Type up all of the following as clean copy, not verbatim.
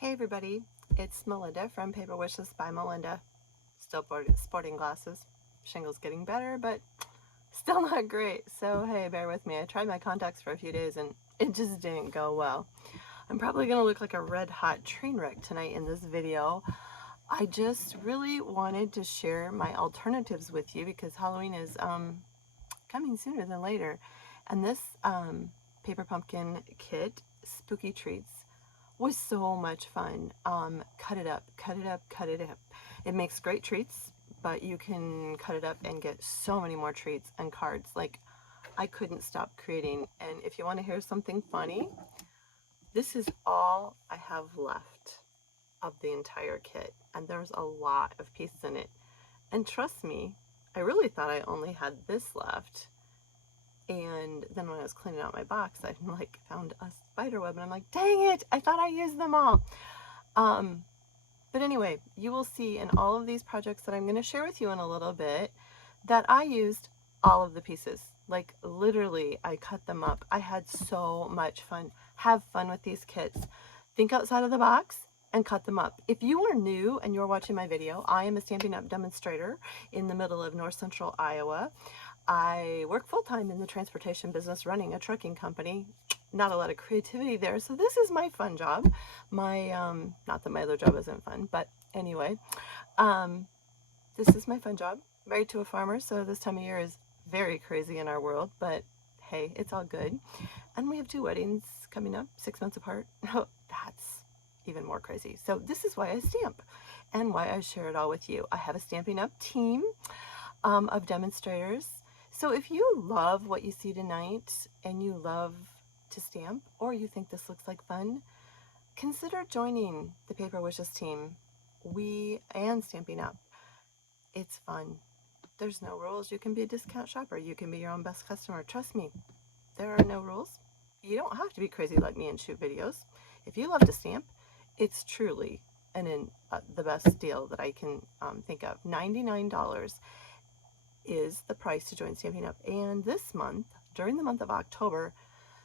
Hey everybody, it's Melinda from Paper Wishes by Melinda. Still sporting glasses. Shingle's getting better, but still not great. So hey, bear with me. I tried my contacts for a few days and it just didn't go well. I'm probably going to look like a red hot train wreck tonight in this video. I just really wanted to share my alternatives with you because Halloween is coming sooner than later. And this paper pumpkin kit, Spooky Treats, was so much fun. Cut it up, cut it up, cut it up. It makes great treats, but you can cut it up and get so many more treats and cards. Like, I couldn't stop creating. And if you want to hear something funny, this is all I have left of the entire kit. And there's a lot of pieces in it. And trust me, I really thought I only had this left. And then when I was cleaning out my box, I found a spider web and I'm like, dang it, I thought I used them all. But anyway, you will see in all of these projects that I'm going to share with you in a little bit that I used all of the pieces. Like literally, I cut them up. I had so much fun. Have fun with these kits. Think outside of the box and cut them up. If you are new and you're watching my video, I am a Stampin' Up! Demonstrator in the middle of North Central Iowa. I work full-time in the transportation business running a trucking company. Not a lot of creativity there, so this is my fun job. My not that my other job isn't fun, but anyway, this is my fun job. Married to a farmer, so this time of year is very crazy in our world, but hey, it's all good. And we have 2 weddings coming up 6 months apart. Oh, that's even more crazy. So this is why I stamp and why I share it all with you. I have a Stampin' Up! Team of demonstrators. So if you love what you see tonight and you love to stamp, or you think this looks like fun, consider joining the Paper Wishes team. And Stampin' Up! It's fun. There's no rules. You can be a discount shopper. You can be your own best customer. Trust me, there are no rules. You don't have to be crazy like me and shoot videos. If you love to stamp, it's truly the best deal that I can think of. $99 is the price to join Stampin' Up! And this month, during the month of October,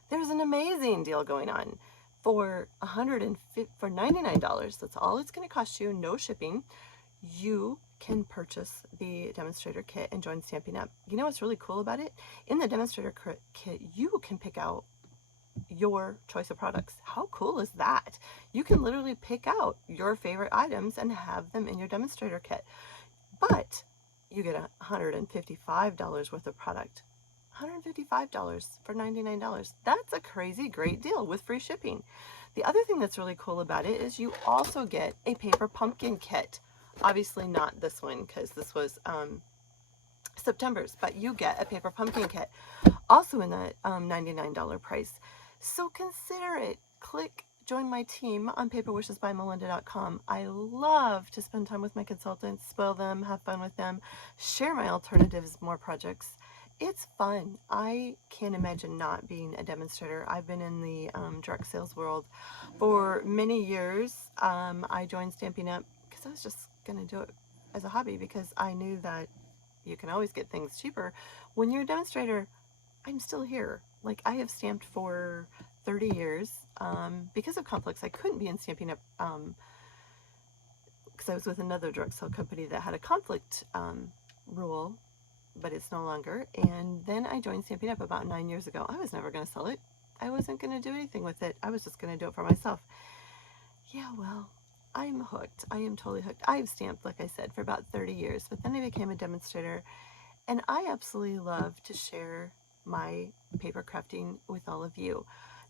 there's an amazing deal going on. For $99, that's all it's going to cost you, no shipping. You can purchase the Demonstrator Kit and join Stampin' Up! You know what's really cool about it? In the Demonstrator Kit, you can pick out your choice of products. How cool is that? You can literally pick out your favorite items and have them in your Demonstrator Kit. But you get $155 worth of product. $155 for $99. That's a crazy great deal with free shipping. The other thing that's really cool about it is you also get a paper pumpkin kit. Obviously not this one because this was September's, but you get a paper pumpkin kit also in that $99 price. So consider it. Click join my team on paperwishesbymelinda.com. I love to spend time with my consultants, spoil them, have fun with them, share my alternatives, more projects. It's fun. I can't imagine not being a demonstrator. I've been in the direct sales world for many years. I joined Stampin' Up! Because I was just going to do it as a hobby because I knew that you can always get things cheaper. When you're a demonstrator, I'm still here. Like, I have stamped for 30 years. Because of conflicts, I couldn't be in Stampin' Up! Because I was with another direct sale company that had a conflict rule, but it's no longer. And then I joined Stampin' Up! About 9 years ago. I was never going to sell it. I wasn't going to do anything with it. I was just going to do it for myself. Yeah, well, I'm hooked. I am totally hooked. I've stamped, like I said, for about 30 years, but then I became a demonstrator, and I absolutely love to share my paper crafting with all of you.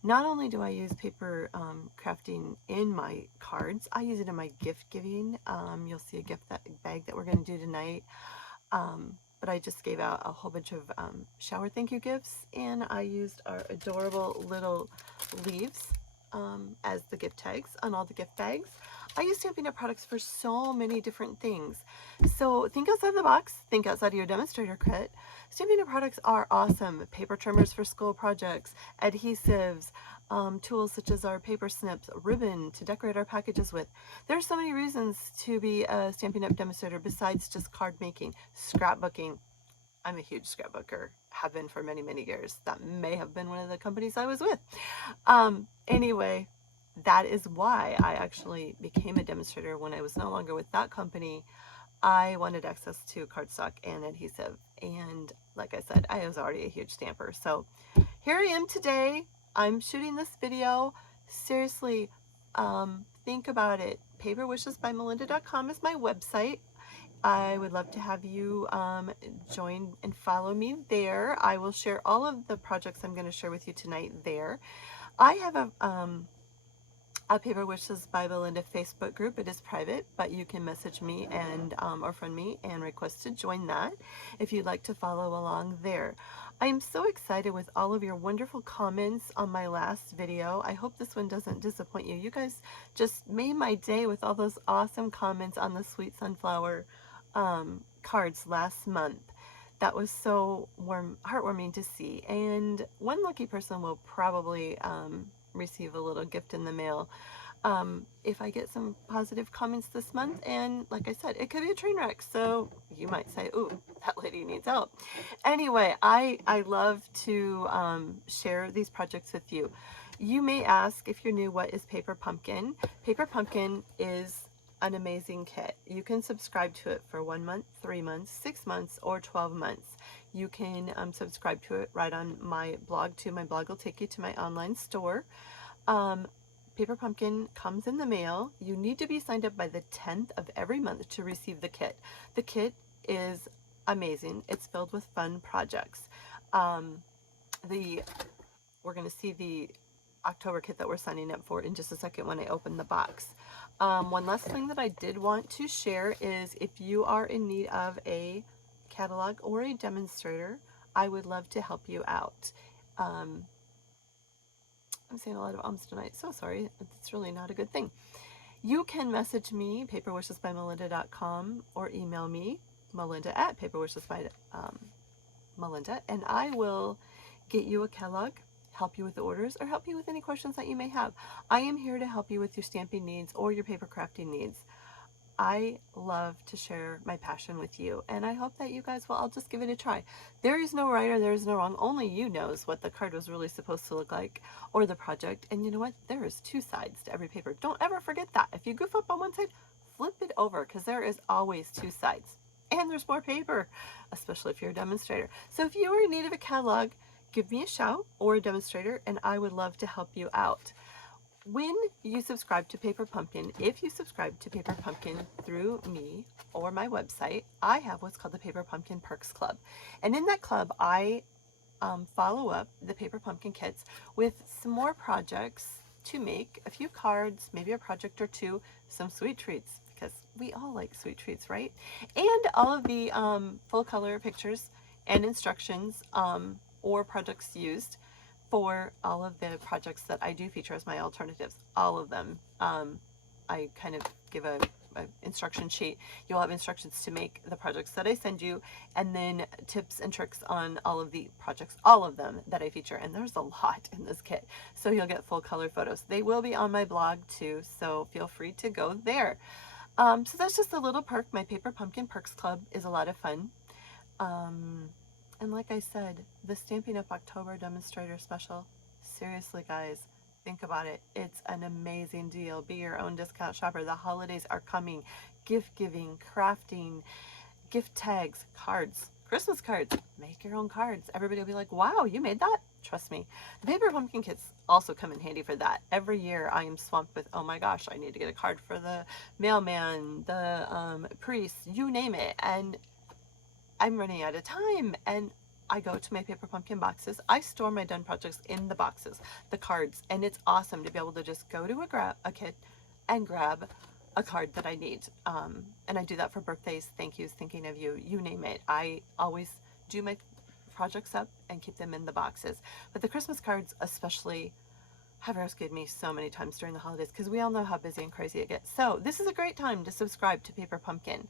Not only do I use paper crafting in my cards, I use it in my gift giving. You'll see a gift bag that we're going to do tonight. But I just gave out a whole bunch of shower thank you gifts, and I used our adorable little leaves as the gift tags on all the gift bags. I use Stampin' Up! Products for so many different things. So think outside the box, think outside of your demonstrator kit. Stampin' Up! Products are awesome. Paper trimmers for school projects, adhesives, tools such as our paper snips, ribbon to decorate our packages with. There's so many reasons to be a Stampin' Up! Demonstrator besides just card making, scrapbooking. I'm a huge scrapbooker, have been for many, many years. That may have been one of the companies I was with. Anyway, that is why I actually became a demonstrator. When I was no longer with that company, I wanted access to cardstock and adhesive. And like I said, I was already a huge stamper. So here I am today. I'm shooting this video. Seriously, think about it. paperwishesbymelinda.com is my website. I would love to have you join and follow me there. I will share all of the projects I'm going to share with you tonight there. I have a Paper Wishes by Melinda Facebook group. It is private, but you can message me and or friend me and request to join that if you'd like to follow along there. I am so excited with all of your wonderful comments on my last video. I hope this one doesn't disappoint you. You guys just made my day with all those awesome comments on the Sweet Sunflower cards last month. That was so heartwarming to see. And one lucky person will probably receive a little gift in the mail if I get some positive comments this month. And like I said, it could be a train wreck, so you might say, ooh, that lady needs help. Anyway, I love to share these projects with you. You may ask, if you're new, what is Paper Pumpkin? Paper Pumpkin is an amazing kit. You can subscribe to it for 1 month, 3 months, 6 months, or 12 months. You can subscribe to it right on my blog too. My blog will take you to my online store. Paper Pumpkin comes in the mail. You need to be signed up by the 10th of every month to receive the kit. The kit is amazing. It's filled with fun projects. We're going to see the October kit that we're signing up for in just a second when I open the box. One last thing that I did want to share is if you are in need of a catalog or a demonstrator, I would love to help you out. I'm saying a lot of ums tonight, so sorry. It's really not a good thing. You can message me, paperwishesbymelinda.com, or email me, Melinda at paperwishesbymelinda, and I will get you a catalog, help you with the orders, or help you with any questions that you may have. I am here to help you with your stamping needs or your paper crafting needs. I love to share my passion with you, and I hope that you guys will all just give it a try. There is no right or there is no wrong. Only you knows what the card was really supposed to look like, or the project. And you know what? There is 2 sides to every paper. Don't ever forget that. If you goof up on one side, flip it over, because there is always 2 sides. And there's more paper, especially if you're a demonstrator. So if you are in need of a catalog, give me a shout, or a demonstrator, and I would love to help you out. When you subscribe to Paper Pumpkin, if you subscribe to Paper Pumpkin through me or my website, I have what's called the Paper Pumpkin Perks Club. And in that club, I follow up the Paper Pumpkin kits with some more projects to make, a few cards, maybe a project or 2, some sweet treats, because we all like sweet treats, right? And all of the full color pictures and instructions or projects used for all of the projects that I do feature as my alternatives, all of them. I kind of give a instruction sheet. You'll have instructions to make the projects that I send you, and then tips and tricks on all of the projects, all of them that I feature. And there's a lot in this kit, so you'll get full color photos. They will be on my blog too, so feel free to go there. So that's just a little perk. My Paper Pumpkin Perks Club is a lot of fun. And like I said, the Stampin' Up! October Demonstrator Special, seriously guys, think about it. It's an amazing deal. Be your own discount shopper. The holidays are coming. Gift giving, crafting, gift tags, cards, Christmas cards. Make your own cards. Everybody will be like, wow, you made that? Trust me. The Paper Pumpkin kits also come in handy for that. Every year I am swamped with, oh my gosh, I need to get a card for the mailman, the priest, you name it. And I'm running out of time, and I go to my Paper Pumpkin boxes. I store my done projects in the boxes, the cards, and it's awesome to be able to just go to a kit and grab a card that I need. And I do that for birthdays, thank yous, thinking of you, you name it. I always do my projects up and keep them in the boxes. But the Christmas cards especially have rescued me so many times during the holidays, because we all know how busy and crazy it gets. So this is a great time to subscribe to Paper Pumpkin.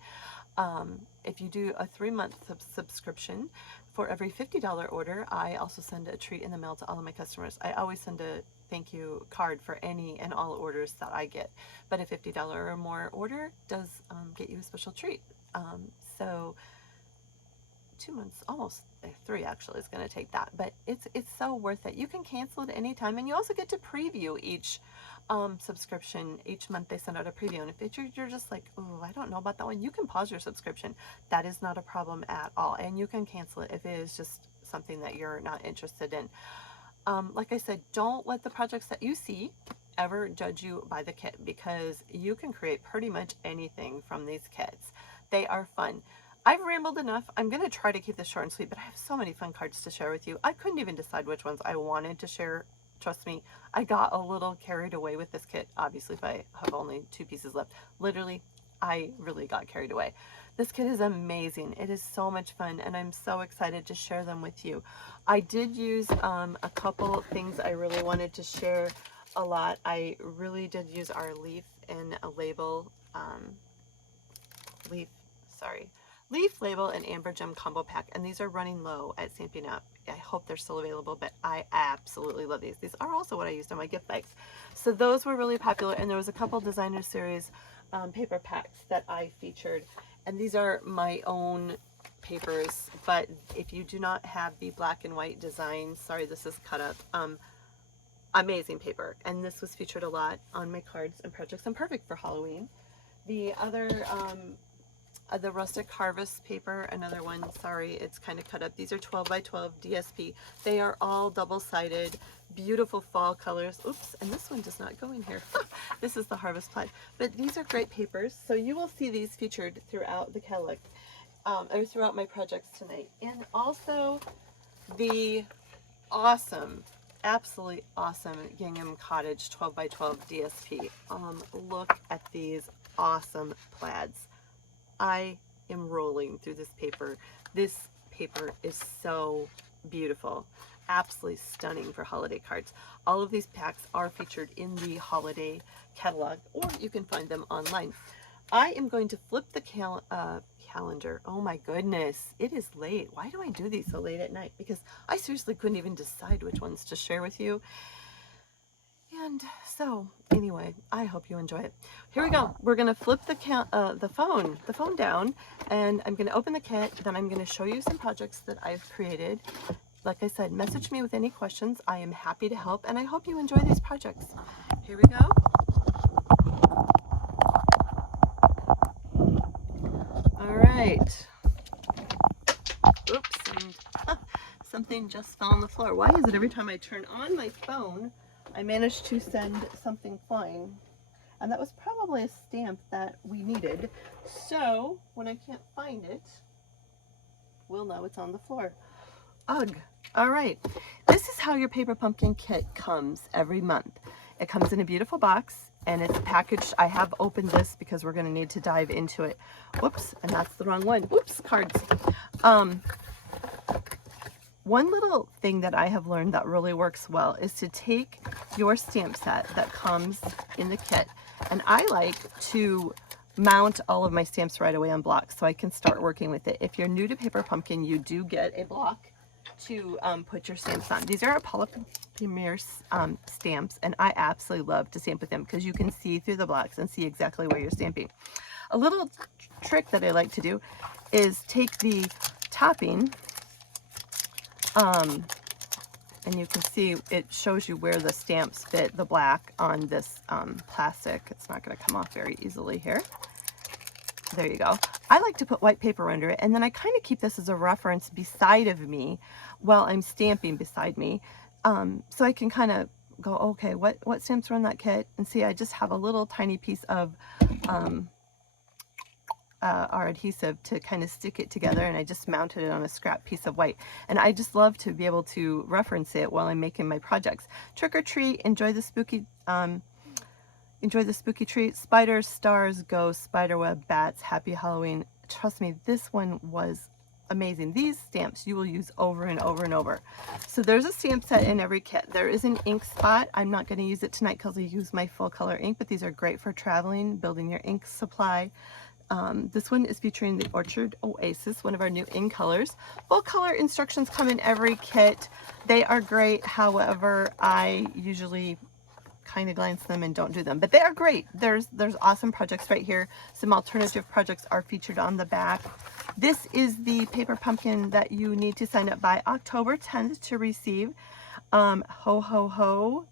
If you do a 3-month subscription, for every $50 order, I also send a treat in the mail to all of my customers. I always send a thank you card for any and all orders that I get, but a $50 or more order does get you a special treat. So 2 months, almost 3 actually is going to take that, but it's so worth it. You can cancel it anytime, and you also get to preview each subscription. Each month they send out a preview, and if you're just like, oh, I don't know about that one, you can pause your subscription. That is not a problem at all, and you can cancel it if it is just something that you're not interested in. Like I said, don't let the projects that you see ever judge you by the kit, because you can create pretty much anything from these kits. They are fun. I've rambled enough. I'm going to try to keep this short and sweet, but I have so many fun cards to share with you. I couldn't even decide which ones I wanted to share. Trust me, I got a little carried away with this kit. Obviously, if I have only 2 pieces left, literally, I really got carried away. This kit is amazing. It is so much fun, and I'm so excited to share them with you. I did use a couple things I really wanted to share a lot. I really did use our leaf and a label, leaf label and amber gem combo pack, and these are running low at Stampin' Up. I hope they're still available, but I absolutely love these. These are also what I used on my gift bags. So those were really popular, and there was a couple designer series paper packs that I featured, and these are my own papers, but if you do not have the black and white design, sorry, this is cut up, amazing paper, and this was featured a lot on my cards and projects and perfect for Halloween. The other the rustic harvest paper, another one, sorry, it's kind of cut up. These are 12 by 12 DSP. They are all double-sided, beautiful fall colors. Oops, and this one does not go in here. This is the harvest plaid. But these are great papers, so you will see these featured throughout the catalog, or throughout my projects tonight. And also the awesome, absolutely awesome Gingham Cottage 12 by 12 DSP. Look at these awesome plaids. I am rolling through this paper. This paper is so beautiful, absolutely stunning for holiday cards. All of these packs are featured in the holiday catalog, or you can find them online. I am going to flip the calendar. Oh my goodness, it is late. Why do I do these so late at night? Because I seriously couldn't even decide which ones to share with you. And so anyway, I hope you enjoy it. Here we go. We're going to flip the phone down, and I'm going to open the kit. Then I'm going to show you some projects that I've created. Like I said, message me with any questions. I am happy to help, and I hope you enjoy these projects. Here we go. All right. Oops, and something just fell on the floor. Why is it every time I turn on my phone, I managed to send something flying? And that was probably a stamp that we needed. So when I can't find it, we'll know it's on the floor. Ugh. All right. This is how your paper pumpkin kit comes every month. It comes in a beautiful box, and it's packaged. I have opened this because we're going to need to dive into it. Whoops, and that's the wrong one. Whoops, cards. One little thing that I have learned that really works well is to take your stamp set that comes in the kit, and I like to mount all of my stamps right away on blocks so I can start working with it. If you're new to Paper Pumpkin, you do get a block to put your stamps on. These are polymer stamps, and I absolutely love to stamp with them because you can see through the blocks and see exactly where you're stamping. A little trick that I like to do is take the topping, and you can see it shows you where the stamps fit the black on this plastic. It's not going to come off very easily here. There you go. I like to put white paper under it, and then I kind of keep this as a reference beside of me while I'm stamping beside me, so I can kind of go, okay, what stamps are in that kit? And see, I just have a little tiny piece of our adhesive to kind of stick it together, and I just mounted it on a scrap piece of white. And I just love to be able to reference it while I'm making my projects. Trick or treat, enjoy the spooky treat. Spiders, stars, ghosts, spiderweb, bats, happy Halloween. Trust me, this one was amazing. These stamps you will use over and over and over. So there's a stamp set in every kit. There is an ink spot. I'm not going to use it tonight because I use my full color ink, but these are great for traveling, building your ink supply. This one is featuring the Orchard Oasis, one of our new in colors. Full color instructions come in every kit. They are great. However, I usually kind of glance them and don't do them, but they are great. There's awesome projects right here. Some alternative projects are featured on the back. This is the paper pumpkin that you need to sign up by October 10th to receive. Ho ho ho.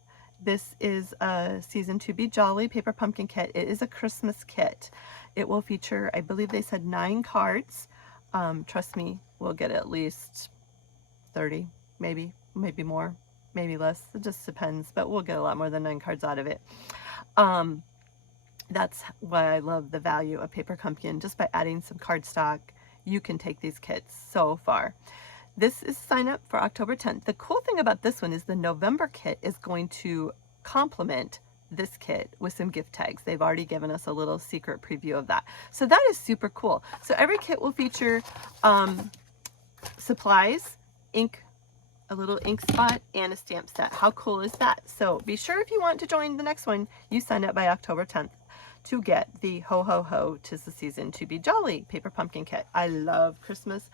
This is a Season to Be Jolly paper pumpkin kit. It is a Christmas kit. It will feature, I believe they said 9 cards. Trust me, we'll get at least 30, maybe more, maybe less. It just depends, but we'll get a lot more than 9 cards out of it. That's why I love the value of paper pumpkin. Just by adding some cardstock, you can take these kits so far. This is sign up for October 10th. The cool thing about this one is the November kit is going to complement this kit with some gift tags. They've already given us a little secret preview of that. So that is super cool. So every kit will feature supplies, ink, a little ink spot, and a stamp set. How cool is that? So be sure if you want to join the next one, you sign up by October 10th to get the Ho Ho Ho 'Tis the Season to Be Jolly paper pumpkin kit. I love Christmas,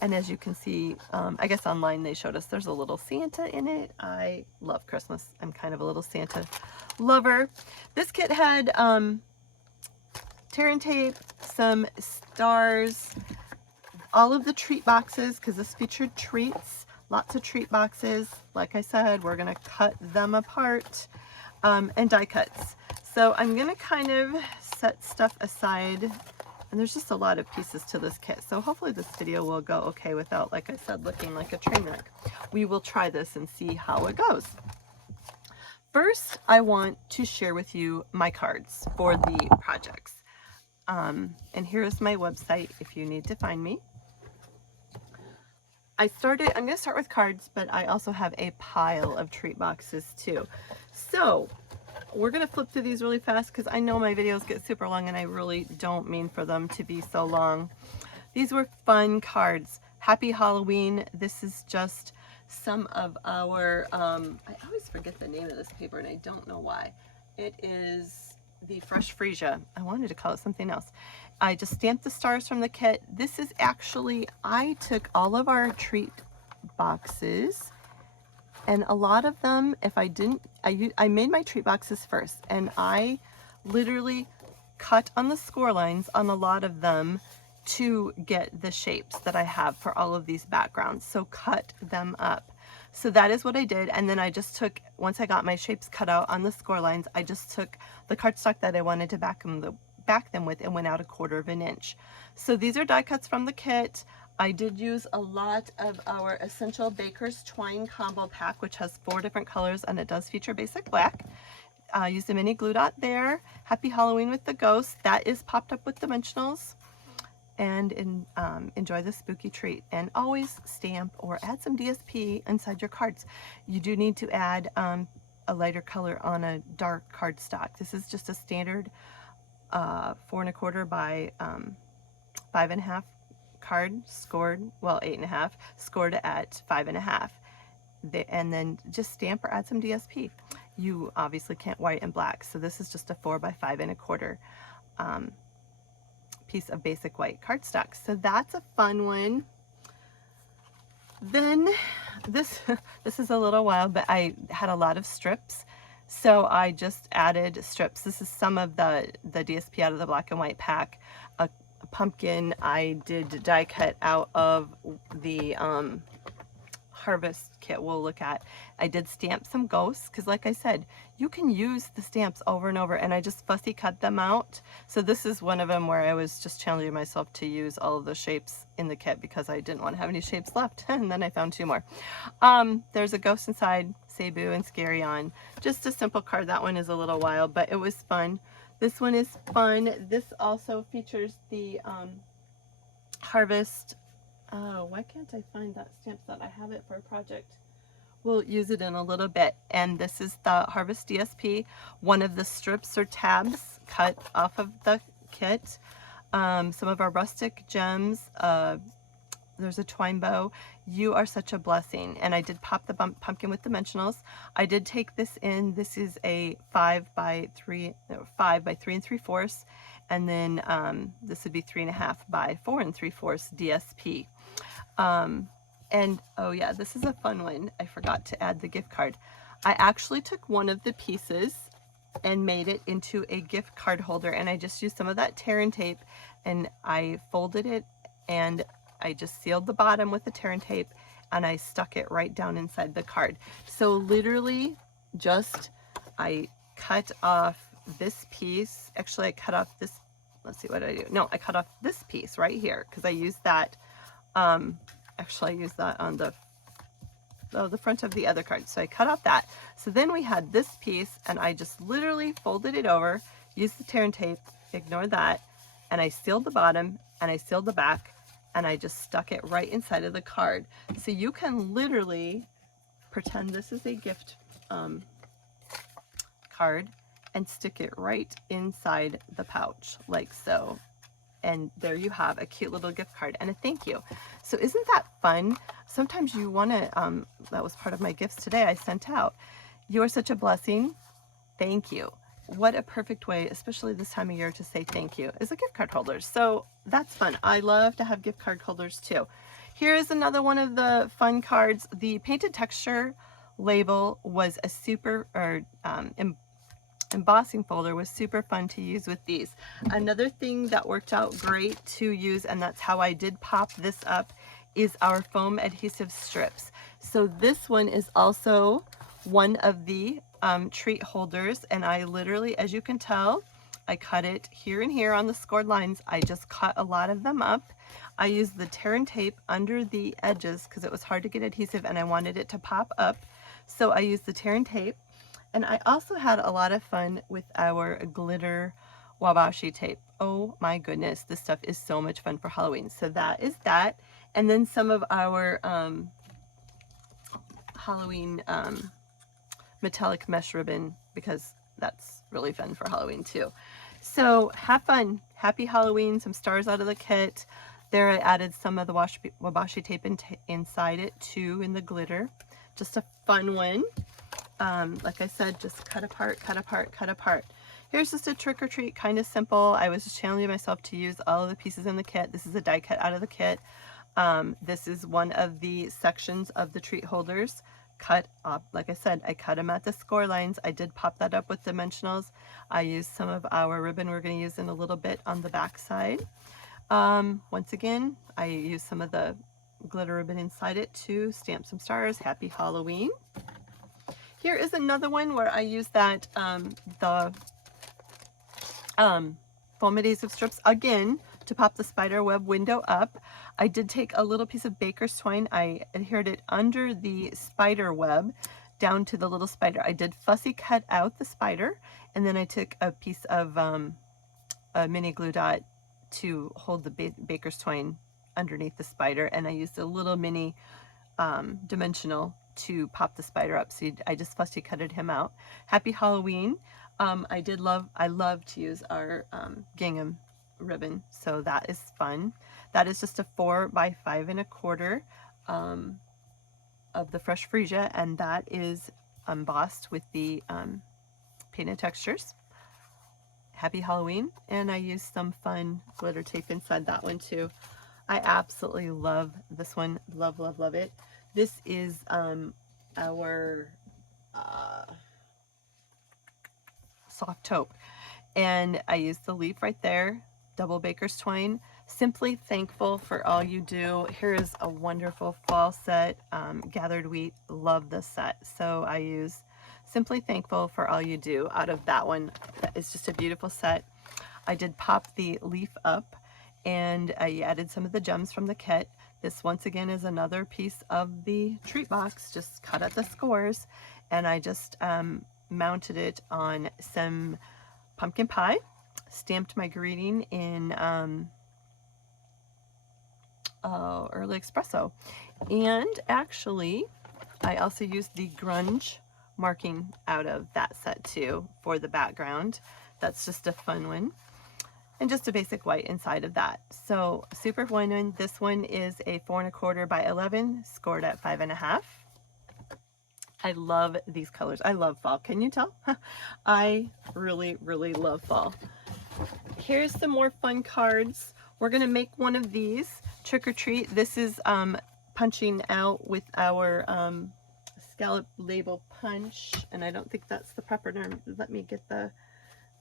and as you can see, I guess online they showed us there's a little Santa in it. I love Christmas. I'm kind of a little Santa lover. This kit had tear and tape, some stars, all of the treat boxes, because this featured treats, lots of treat boxes. Like I said, we're gonna cut them apart, and die cuts. So I'm gonna kind of set stuff aside, and there's just a lot of pieces to this kit. So hopefully this video will go okay without, like I said, looking like a train wreck. We will try this and see how it goes. First, I want to share with you my cards for the projects. And here's my website if you need to find me. I'm gonna start with cards, but I also have a pile of treat boxes too. So we're gonna flip through these really fast because I know my videos get super long and I really don't mean for them to be so long. These were fun cards. Happy Halloween. This is just some of our, I always forget the name of this paper and I don't know why. It is the Fresh Freesia. I wanted to call it something else. I just stamped the stars from the kit. This is actually, I took all of our treat boxes, and a lot of them, if I didn't, I made my treat boxes first, and I literally cut on the score lines on a lot of them to get the shapes that I have for all of these backgrounds. So cut them up. So that is what I did, and then I just took, once I got my shapes cut out on the score lines, I just took the cardstock that I wanted to back them with and went out 1/4 inch. So these are die cuts from the kit. I did use a lot of our Essential Baker's Twine Combo Pack, which has 4 different colors, and it does feature basic black. I used a mini glue dot there. Happy Halloween with the Ghost. That is popped up with dimensionals. And enjoy the spooky treat. And always stamp or add some DSP inside your cards. You do need to add a lighter color on a dark cardstock. This is just a standard 4 1/4 by 5 1/2 card, scored, well, 8 1/2, scored at 5 1/2. And then just stamp or add some DSP. You obviously can't white and black, so this is just a 4 by 5 1/4 piece of basic white cardstock. So that's a fun one. Then this is a little wild, but I had a lot of strips, so I just added strips. This is some of the DSP out of the black and white pack. A pumpkin I did die cut out of the harvest kit we'll look at. I did stamp some ghosts because, like I said, you can use the stamps over and over, and I just fussy cut them out. So this is one of them where I was just challenging myself to use all of the shapes in the kit because I didn't want to have any shapes left. And then I found 2 more. There's a ghost inside, say boo and scary on. Just a simple card. That one is a little wild, but it was fun. This one is fun. This also features the harvest. Oh, why can't I find that stamp set? I have it for a project. We'll use it in a little bit. And this is the Harvest DSP, one of the strips or tabs cut off of the kit. Some of our rustic gems. There's a twine bow. You are such a blessing. And I did pop the pumpkin with dimensionals. I did take this in. This is a 5 by 3 3/4. And then this would be 3 1/2 by 4 3/4 DSP. And oh yeah, this is a fun one. I forgot to add the gift card. I actually took one of the pieces and made it into a gift card holder, and I just used some of that tear and tape, and I folded it and I just sealed the bottom with the tear and tape, and I stuck it right down inside the card. So literally just, I cut off this piece. Actually, I cut off this, let's see what I do. No, I cut off this piece right here because I used that, actually I used that on the front of the other card. So I cut off that. So then we had this piece, and I just literally folded it over, used the tear and tape, ignore that, and I sealed the bottom and I sealed the back, and I just stuck it right inside of the card. So you can literally pretend this is a gift card and stick it right inside the pouch like so. And there you have a cute little gift card and a thank you. So isn't that fun? Sometimes you want to, that was part of my gifts today I sent out. You are such a blessing. Thank you. What a perfect way, especially this time of year, to say thank you, is a gift card holder. So that's fun. I love to have gift card holders too. Here is another one of the fun cards. The painted texture label was a super, embossing folder was super fun to use with these. Another thing that worked out great to use, and that's how I did pop this up, is our foam adhesive strips. So this one is also one of the treat holders, and I literally, as you can tell, I cut it here and here on the scored lines. I just cut a lot of them up. I used the tear and tape under the edges because it was hard to get adhesive and I wanted it to pop up. So I used the tear and tape. And I also had a lot of fun with our glitter wabashi tape. Oh my goodness, this stuff is so much fun for Halloween. So that is that. And then some of our Halloween metallic mesh ribbon, because that's really fun for Halloween too. So have fun. Happy Halloween. Some stars out of the kit. There I added some of the wabashi tape inside it too, in the glitter. Just a fun one. Like I said, just cut apart, cut apart, cut apart. Here's just a trick or treat, kind of simple. I was just challenging myself to use all of the pieces in the kit. This is a die cut out of the kit. This is one of the sections of the treat holders cut up. Like I said, I cut them at the score lines. I did pop that up with dimensionals. I used some of our ribbon we're going to use in a little bit on the back side. Once again, I used some of the glitter ribbon inside it to stamp some stars. Happy Halloween. Here is another one where I use that, the foam adhesive strips again to pop the spider web window up. I did take a little piece of baker's twine. I adhered it under the spider web down to the little spider. I did fussy cut out the spider, and then I took a piece of a mini glue dot to hold the baker's twine underneath the spider, and I used a little mini dimensional to pop the spider up. So I just fussy cutted him out. Happy Halloween. I love to use our gingham ribbon, so that is fun. That is just a 4 by 5 1/4 of the Fresh Freesia, and that is embossed with the painted textures. Happy Halloween. And I used some fun glitter tape inside that one too. I absolutely love this one. Love, love, love it. This is our soft taupe, and I used the leaf right there, double baker's twine. Simply thankful for all you do. Here is a wonderful fall set, gathered wheat. Love this set. So I use Simply Thankful for All You Do out of that one. That is just a beautiful set. I did pop the leaf up, and I added some of the gems from the kit. This once again is another piece of the treat box, just cut at the scores, and I just mounted it on some pumpkin pie, stamped my greeting in early espresso, and actually I also used the grunge marking out of that set too for the background. That's just a fun one. And just a basic white inside of that. So super fun one. This one is a 4 1/4 by 11, scored at 5 1/2. I love these colors. I love fall. Can you tell? I really, really love fall. Here's some more fun cards. We're gonna make one of these trick or treat. This is punching out with our scallop label punch, and I don't think that's the proper term. Let me get the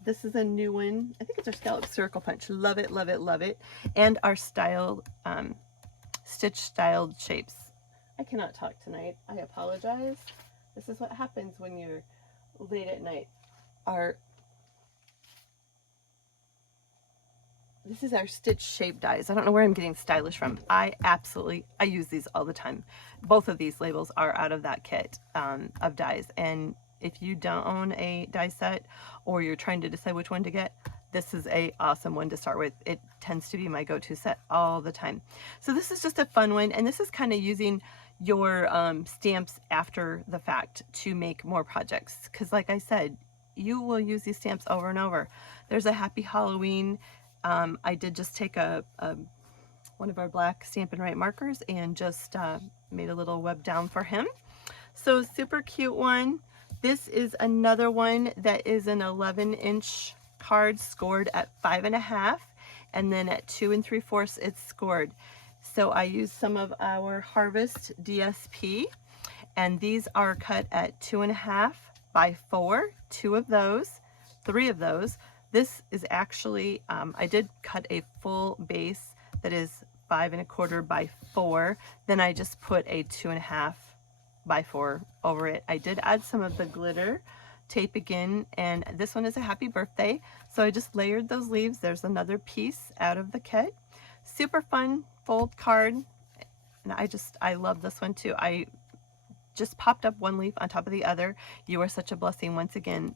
This is a new one. I think it's our Scallop Circle Punch. Love it, love it, love it. And our styled, stitch styled shapes. I cannot talk tonight. I apologize. This is what happens when you're late at night. This is our stitch shape dies. I don't know where I'm getting stylish from. I use these all the time. Both of these labels are out of that kit of dies. And if you don't own a die set or you're trying to decide which one to get, this is a awesome one to start with. It tends to be my go-to set all the time. So this is just a fun one. And this is kind of using your stamps after the fact to make more projects. Because like I said, you will use these stamps over and over. There's a Happy Halloween. I did just take one of our black Stampin' Right markers and just made a little web down for him. So super cute one. This is another one that is an 11-inch card scored at 5.5, and then at 2 3/4 it's scored. So I used some of our Harvest DSP, and these are cut at 2.5 by 4, 2 of those, 3 of those. This is actually, I did cut a full base that is 5 1/4 by 4. Then I just put a 2.5 by 4 over it. I did add some of the glitter tape again, and this one is a happy birthday. So I just layered those leaves. There's another piece out of the kit. Super fun fold card. And I love this one too. I just popped up one leaf on top of the other. You are such a blessing once again.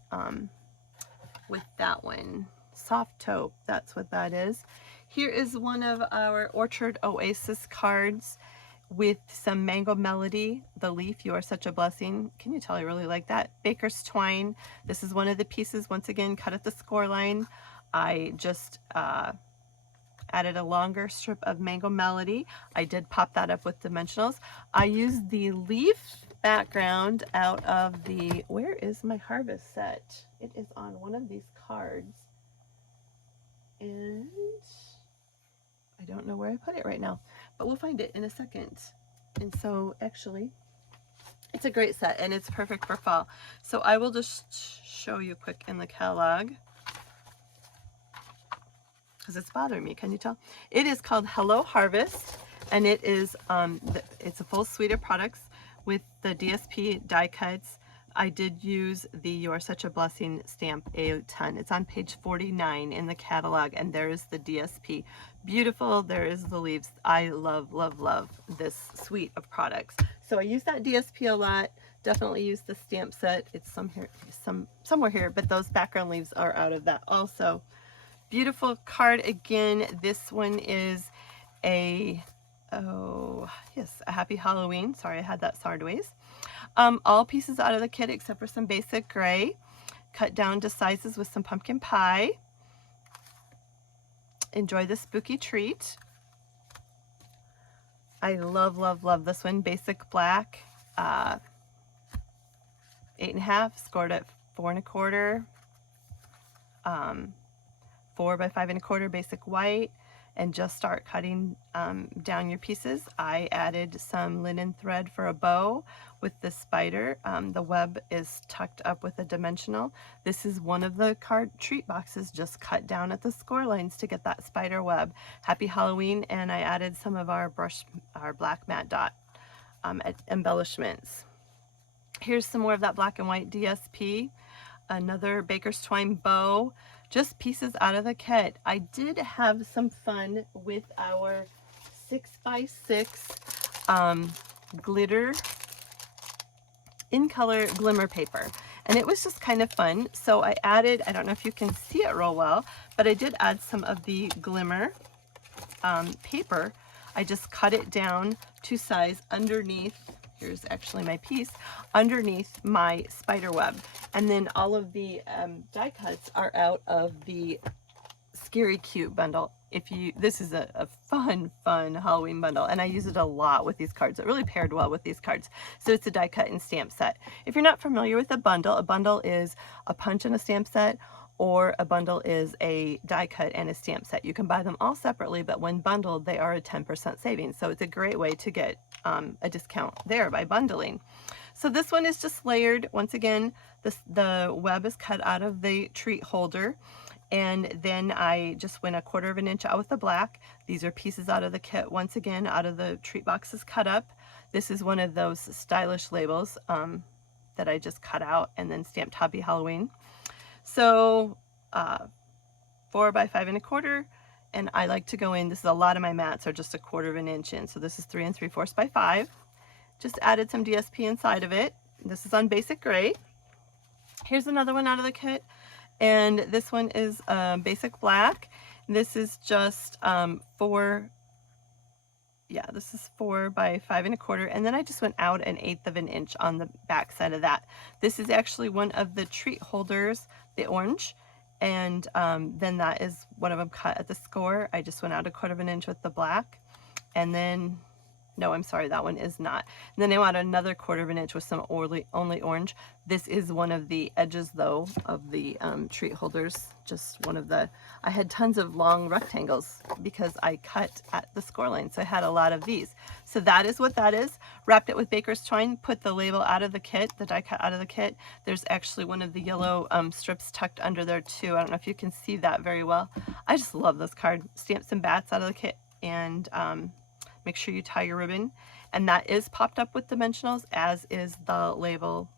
With that one. Soft taupe, that's what that is. Here is one of our Orchard Oasis cards with some Mango Melody, the leaf, You Are Such a Blessing. Can you tell I really like that? Baker's Twine. This is one of the pieces, once again, cut at the score line. I just added a longer strip of Mango Melody. I did pop that up with dimensionals. I used the leaf background out of the, where is my Harvest set? It is on one of these cards, and I don't know where I put it right now, but we'll find it in a second. And so actually it's a great set and it's perfect for fall. So I will just show you quick in the catalog because it's bothering me. Can you tell? It is called Hello Harvest, and it is it's a full suite of products with the DSP die cuts. I did use the You Are Such a Blessing stamp a ton. It's on page 49 in the catalog, and there is the DSP. Beautiful. There is the leaves. I love, love, love this suite of products. So I use that DSP a lot. Definitely use the stamp set. It's somewhere here, but those background leaves are out of that also. Beautiful card again. This one is a Happy Halloween. Sorry, I had that sideways. All pieces out of the kit except for some basic gray, cut down to sizes with some pumpkin pie. Enjoy the spooky treat. I love, love, love this one. Basic black, 8.5, scored at 4 1/4, 4 by 5 1/4 basic white, and just start cutting down your pieces. I added some linen thread for a bow with the spider. The web is tucked up with a dimensional. This is one of the card treat boxes just cut down at the score lines to get that spider web. Happy Halloween, and I added some of our black matte dot embellishments. Here's some more of that black and white DSP, another Baker's Twine bow, just pieces out of the kit. I did have some fun with our 6x6 glitter in color glimmer paper, and it was just kind of fun. So I added, I don't know if you can see it real well, but I did add some of the glimmer paper. I just cut it down to size underneath. Here's actually my piece underneath my spider web, and then all of the die cuts are out of the Scary Cute bundle. This is a fun Halloween bundle, and I use it a lot with these cards. It really paired well with these cards. So it's a die cut and stamp set. If you're not familiar with a bundle is a punch and a stamp set, or a bundle is a die cut and a stamp set. You can buy them all separately, but when bundled, they are a 10% savings. So it's a great way to get a discount there by bundling. So this one is just layered. Once again, the web is cut out of the treat holder, and then I just went 1/4 of an inch out with the black. These are pieces out of the kit, once again, out of the treat boxes cut up. This is one of those stylish labels that I just cut out and then stamped Happy Halloween. So 4 by 5 1/4, and I like to go in, this is a lot of my mats are just 1/4 of an inch in, so this is 3 3/4 by 5. Just added some DSP inside of it. This is on basic gray. Here's another one out of the kit, and this one is basic black. This is just 4 by 5 1/4, and then I just went out 1/8 of an inch on the back side of that. This is actually one of the treat holders, the orange, and then that is one of them cut at the score. I just went out 1/4 of an inch with the black, and then no, I'm sorry, that one is not. And then I went out another 1/4 of an inch with some only orange. This is one of the edges, though, of the treat holders. Just one of the, I had tons of long rectangles because I cut at the score line, so I had a lot of these. So that is what that is. Wrapped it with baker's twine, put the label out of the kit, the die cut out of the kit. There's actually one of the yellow strips tucked under there, too. I don't know if you can see that very well. I just love this card. Stamped some bats out of the kit, and make sure you tie your ribbon, and that is popped up with dimensionals, as is the label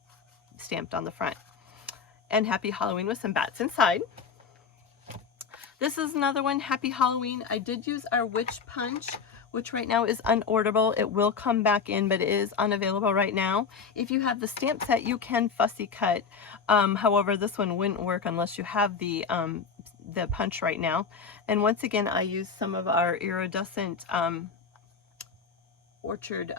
stamped on the front. And Happy Halloween with some bats inside. This is another one, Happy Halloween. I did use our witch punch, which right now is unorderable. It will come back in, but it is unavailable right now. If you have the stamp set, you can fussy cut. However, this one wouldn't work unless you have the punch right now. And once again, I used some of our iridescent Orchard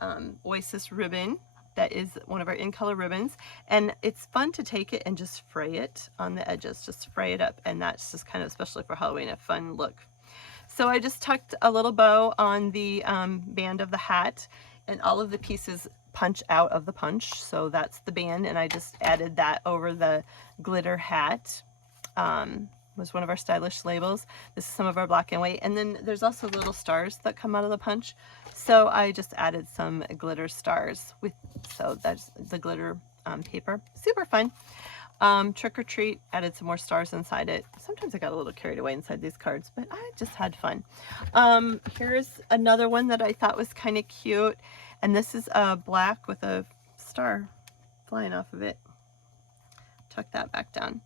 Oasis ribbon. That is one of our in color ribbons, and it's fun to take it and just fray it on the edges, just fray it up, and that's just kind of, especially for Halloween, a fun look. So I just tucked a little bow on the band of the hat, and all of the pieces punch out of the punch, so that's the band, and I just added that over the glitter hat. Was one of our stylish labels. This is some of our black and white, and then there's also little stars that come out of the punch, so I just added some glitter stars with, so that's the glitter paper. Super fun. Trick or treat, added some more stars inside it. Sometimes I got a little carried away inside these cards, but I just had fun. Here's another one that I thought was kind of cute, and this is black with a star flying off of it. Tuck that back down.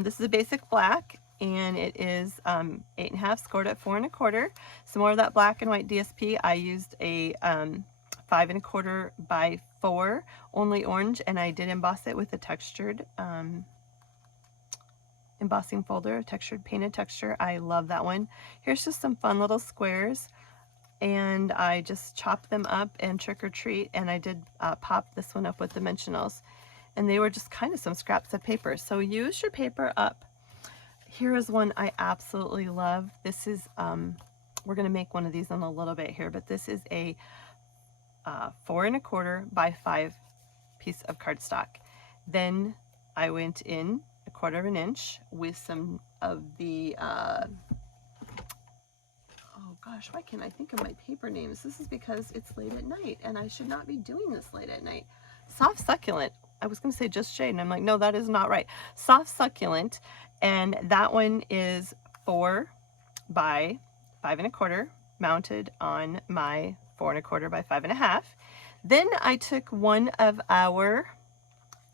This is a basic black, and it is 8 1/2 scored at 4 1/4. Some more of that black and white DSP. I used a 5 1/4 by 4 only orange, and I did emboss it with a textured embossing folder, textured painted texture. I love that one. Here's just some fun little squares, and I just chopped them up and trick or treat, and I did pop this one up with dimensionals. And they were just kind of some scraps of paper. So use your paper up. Here is one I absolutely love. This is, we're gonna make one of these in a little bit here, but this is a 4 1/4 by 5 piece of cardstock. Then I went in 1/4 of an inch with some of the, oh gosh, why can't I think of my paper names? This is because it's late at night, and I should not be doing this late at night. Soft Succulent. I was going to say Just Shade, and I'm like, no, that is not right. Soft Succulent, and that one is 4 by 5 1/4 mounted on my 4 1/4 by 5 1/2. Then I took one of our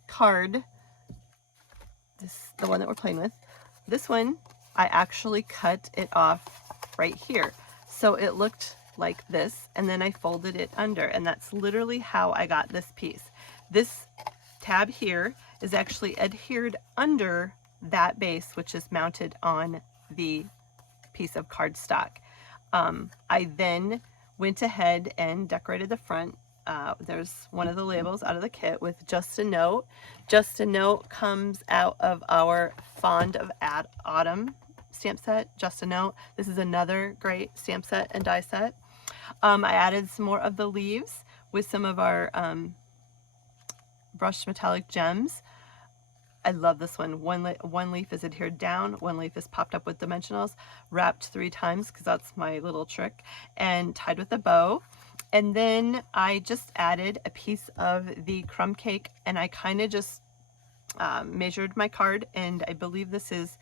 card, this, the one that we're playing with. This one, I actually cut it off right here. So it looked like this, and then I folded it under, and that's literally how I got this piece. This tab here is actually adhered under that base, which is mounted on the piece of cardstock. I then went ahead and decorated the front. There's one of the labels out of the kit with Just a Note. Just a Note comes out of our Fond of Autumn stamp set, Just a Note. This is another great stamp set and die set. I added some more of the leaves with some of our brushed metallic gems. I love this one. One leaf is adhered down, one leaf is popped up with dimensionals, wrapped 3 times because that's my little trick, and tied with a bow. And then I just added a piece of the crumb cake, and I kind of just measured my card, and I believe this is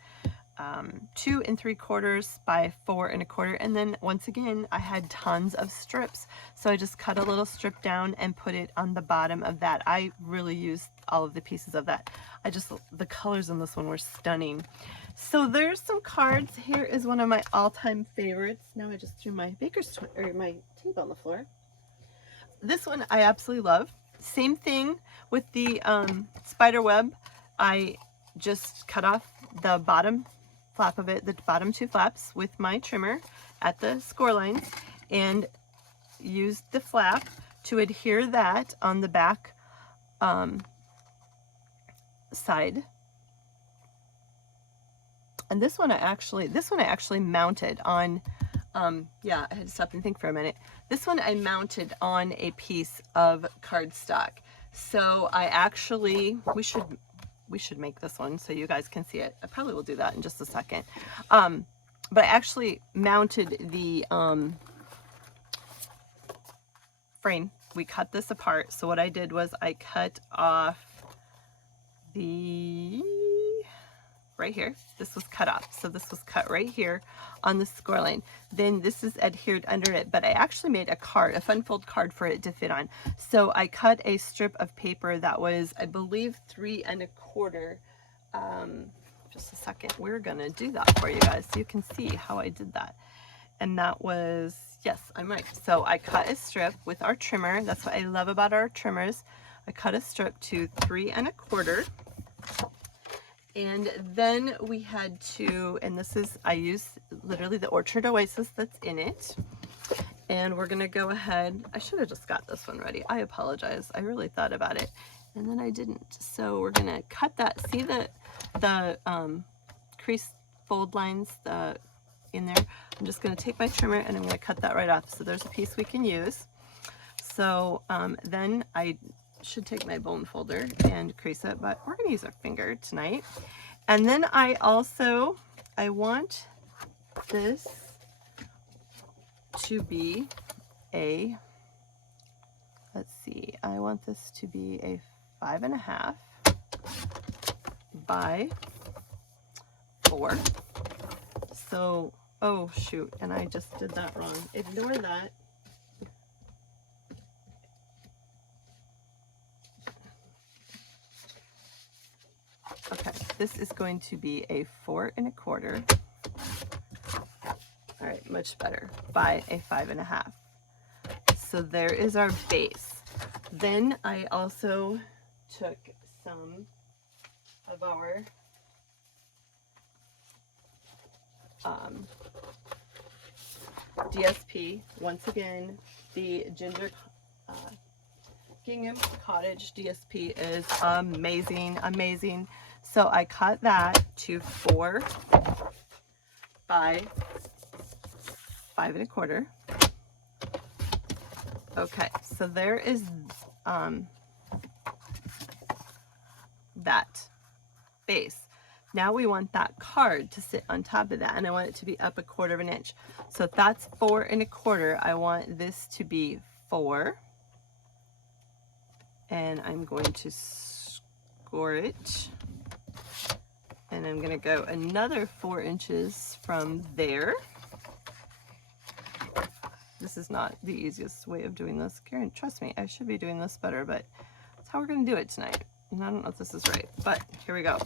2 3/4 by 4 1/4. And then once again, I had tons of strips, so I just cut a little strip down and put it on the bottom of that. I really used all of the pieces of that. The colors in this one were stunning. So there's some cards. Here is one of my all-time favorites. Now I just threw my my tape on the floor. This one I absolutely love. Same thing with the spider web. I just cut off the bottom flap of it, the bottom 2 flaps, with my trimmer at the score lines, and used the flap to adhere that on the back side. And this one I actually mounted on, yeah, I had to stop and think for a minute. This one I mounted on a piece of cardstock. So I actually, we should make this one so you guys can see it. I probably will do that in just a second. But I actually mounted the frame. We cut this apart. So what I did was I cut off the, right here. This was cut off. So this was cut right here on the score line. Then this is adhered under it, but I actually made a card, a fun fold card for it to fit on. So I cut a strip of paper that was, I believe, 3 1/4. Just a second. We're gonna do that for you guys so you can see how I did that. And that was, yes, I'm right. So I cut a strip with our trimmer. That's what I love about our trimmers. I cut a strip to 3 1/4. And then we had to, and this is, I use literally the Orchard Oasis that's in it. And we're gonna go ahead, I should have just got this one ready. I apologize, I really thought about it. And then I didn't. So we're gonna cut that, see the crease fold lines in there? I'm just gonna take my trimmer and I'm gonna cut that right off. So there's a piece we can use. So then I should take my bone folder and crease it, but we're gonna use our finger tonight. And then I want this to be a, let's see, I want this to be a 5 1/2 by 4. So, oh shoot, and I just did that wrong. Ignore that. Okay, this is going to be a 4 1/4. All right, much better, by a 5 1/2. So there is our base. Then I also took some of our DSP. Once again, the Gingham Cottage DSP is amazing, amazing. So I cut that to 4 by 5 1/4. Okay, so there is that base. Now we want that card to sit on top of that, and I want it to be up 1/4 inch. So if that's 4 1/4, I want this to be 4. And I'm going to score it. And I'm going to go another 4 inches from there. This is not the easiest way of doing this. Karen, trust me, I should be doing this better, but that's how we're going to do it tonight. And I don't know if this is right, but here we go.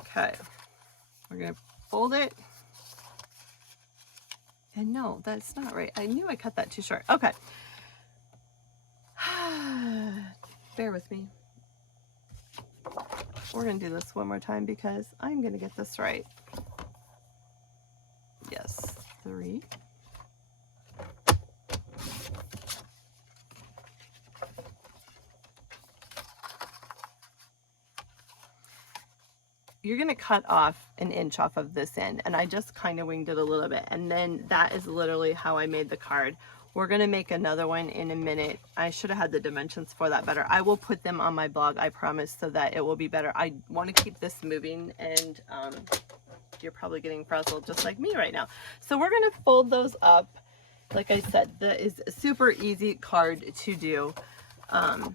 Okay, we're going to fold it. And no, that's not right. I knew I cut that too short. Okay. Bear with me. We're going to do this one more time because I'm going to get this right. Yes, 3. You're going to cut off 1 inch off of this end, and I just kind of winged it a little bit, and then that is literally how I made the card. We're going to make another one in a minute. I should have had the dimensions for that better. I will put them on my blog, I promise, so that it will be better. I want to keep this moving, and you're probably getting frazzled just like me right now. So we're going to fold those up, like I said, that is a super easy card to do. And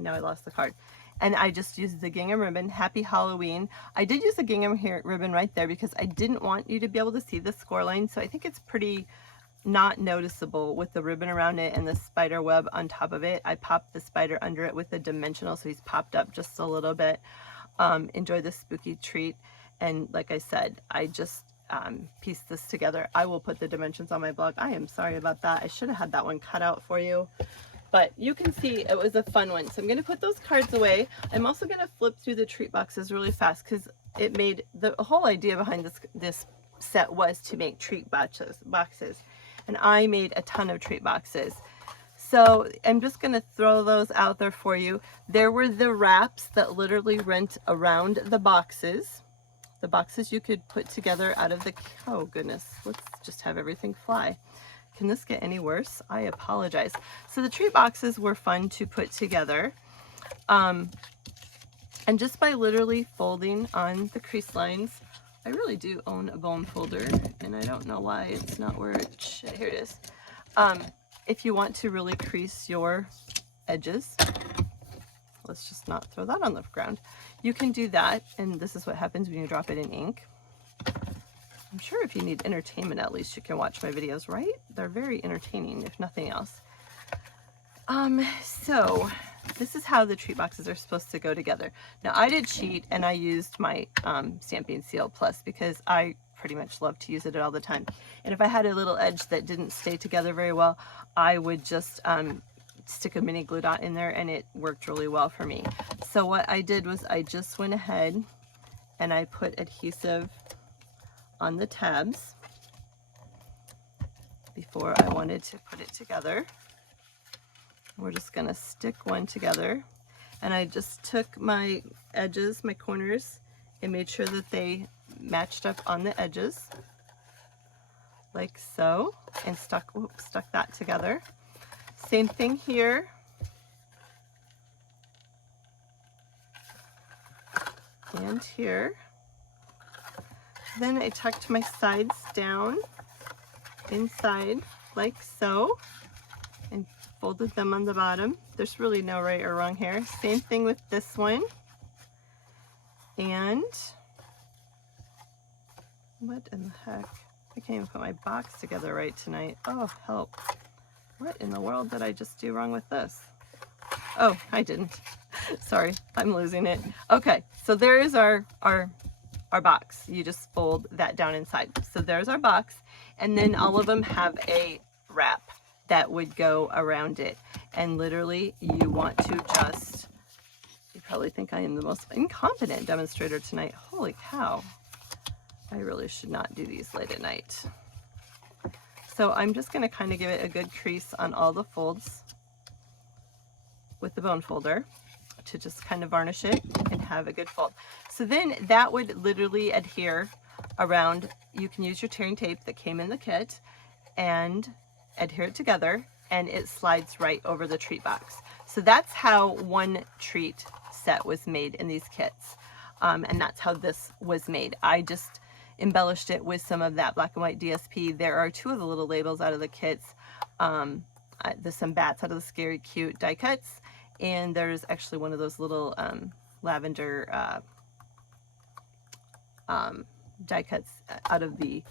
now I lost the card. And I just used the gingham ribbon. Happy Halloween. I did use the gingham ribbon right there because I didn't want you to be able to see the score line. So I think it's pretty not noticeable with the ribbon around it and the spider web on top of it. I popped the spider under it with the dimensional, so he's popped up just a little bit. Enjoy the spooky treat. And like I said, I just pieced this together. I will put the dimensions on my blog. I am sorry about that. I should have had that one cut out for you. But you can see it was a fun one. So I'm going to put those cards away. I'm also going to flip through the treat boxes really fast because it made the whole idea behind this set was to make treat boxes. And I made a ton of treat boxes. So I'm just going to throw those out there for you. There were the wraps that literally went around the boxes. The boxes you could put together out of the, oh goodness, let's just have everything fly. Can this get any worse? I apologize. So the treat boxes were fun to put together. And just by literally folding on the crease lines, I really do own a bone folder, and I don't know why it's not where it should. Here it is. If you want to really crease your edges, let's just not throw that on the ground. You can do that, and this is what happens when you drop it in ink. I'm sure if you need entertainment, at least you can watch my videos, right? They're very entertaining, if nothing else. So this is how the treat boxes are supposed to go together. Now I did cheat and I used my Stampin' Seal Plus because I pretty much love to use it all the time. And if I had a little edge that didn't stay together very well, I would just stick a mini glue dot in there, and it worked really well for me. So what I did was I just went ahead and I put adhesive on the tabs before I wanted to put it together. We're just going to stick one together, and I just took my edges, my corners, and made sure that they matched up on the edges like so, and stuck that together. Same thing here. And here. Then I tucked my sides down inside like so and folded them on the bottom. There's really no right or wrong here. Same thing with this one. And what in the heck? I can't even put my box together right tonight. Oh, help. What in the world did I just do wrong with this? Oh, I didn't. Sorry, I'm losing it. Okay, so there is our box. You just fold that down inside. So there's our box, and then all of them have a wrap that would go around it. And literally you want to just, you probably think I am the most incompetent demonstrator tonight. Holy cow. I really should not do these late at night. So I'm just going to kind of give it a good crease on all the folds with the bone folder to just kind of varnish it and have a good fold. So then that would literally adhere around. You can use your tearing tape that came in the kit and adhere it together, and it slides right over the treat box. So that's how one treat set was made in these kits. And that's how this was made. I just embellished it with some of that black and white DSP. There are two of the little labels out of the kits. There's some bats out of the Scary Cute die cuts, and there's actually one of those little lavender die cuts out of the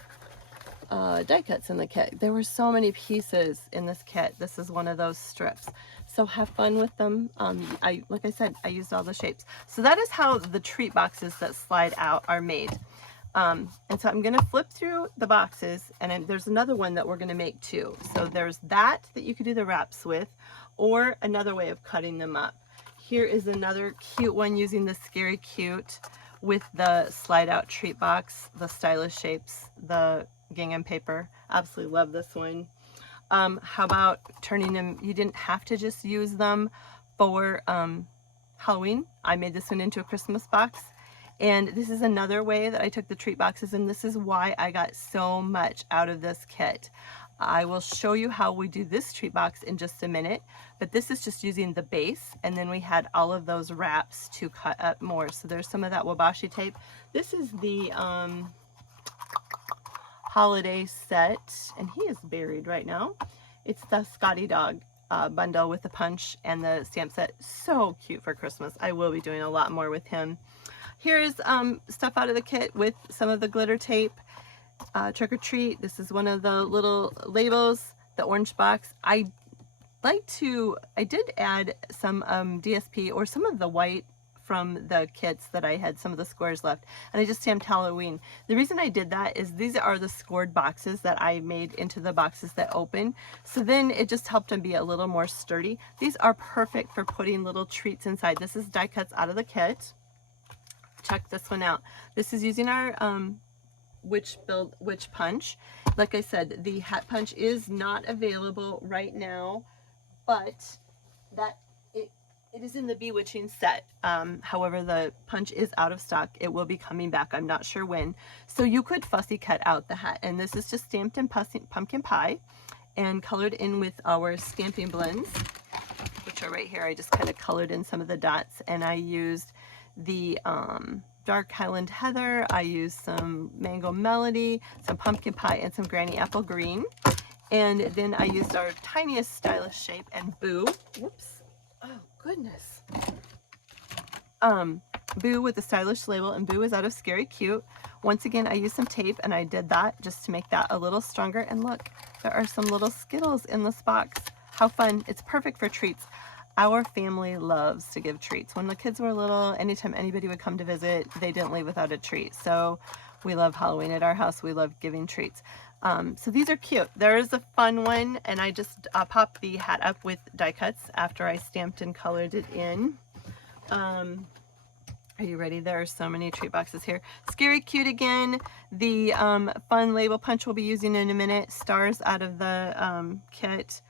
die cuts in the kit. There were so many pieces in this kit. This is one of those strips. So have fun with them. Like I said, I used all the shapes. So that is how the treat boxes that slide out are made. And so I'm going to flip through the boxes, and there's another one that we're going to make too. So there's that you could do the wraps with, or another way of cutting them up. Here is another cute one using the Scary Cute with the slide out treat box, the stylish shapes, the gingham paper. Absolutely love this one. How about turning them, you didn't have to just use them for Halloween. I made this one into a Christmas box. And this is another way that I took the treat boxes, and this is why I got so much out of this kit. I will show you how we do this treat box in just a minute, but this is just using the base, and then we had all of those wraps to cut up more. So there's some of that wabashi tape. This is the holiday set, and he is buried right now. It's the Scotty Dog bundle with the punch and the stamp set. So cute for Christmas. I will be doing a lot more with him. Here's stuff out of the kit with some of the glitter tape. Trick or Treat. This is one of the little labels, the orange box. I did add some DSP or some of the white from the kits that I had some of the squares left, and I just stamped Halloween. The reason I did that is these are the scored boxes that I made into the boxes that open, so then it just helped them be a little more sturdy. These are perfect for putting little treats inside. This is die cuts out of the kit. Check this one out. This is using our witch punch. Like I said, the hat punch is not available right now, but that it is in the Bewitching set. However, the punch is out of stock. It will be coming back. I'm not sure when. So you could fussy cut out the hat. And this is just stamped in pumpkin pie and colored in with our stamping blends, which are right here. I just kind of colored in some of the dots, and I used the dark Highland Heather. I used some Mango Melody, some pumpkin pie, and some Granny Apple Green. And then I used our tiniest stylish shape and Boo. Whoops. Oh, goodness. Boo with the stylish label, and Boo is out of Scary Cute. Once again, I used some tape, and I did that just to make that a little stronger. And look, there are some little Skittles in this box. How fun. It's perfect for treats. Our family loves to give treats. When the kids were little, anytime anybody would come to visit, they didn't leave without a treat. So we love Halloween at our house. We love giving treats. So these are cute. There is a fun one, and I just popped the hat up with die cuts after I stamped and colored it in. Are you ready? There are so many treat boxes here. Scary Cute again. The fun label punch we'll be using in a minute. Stars out of the kit.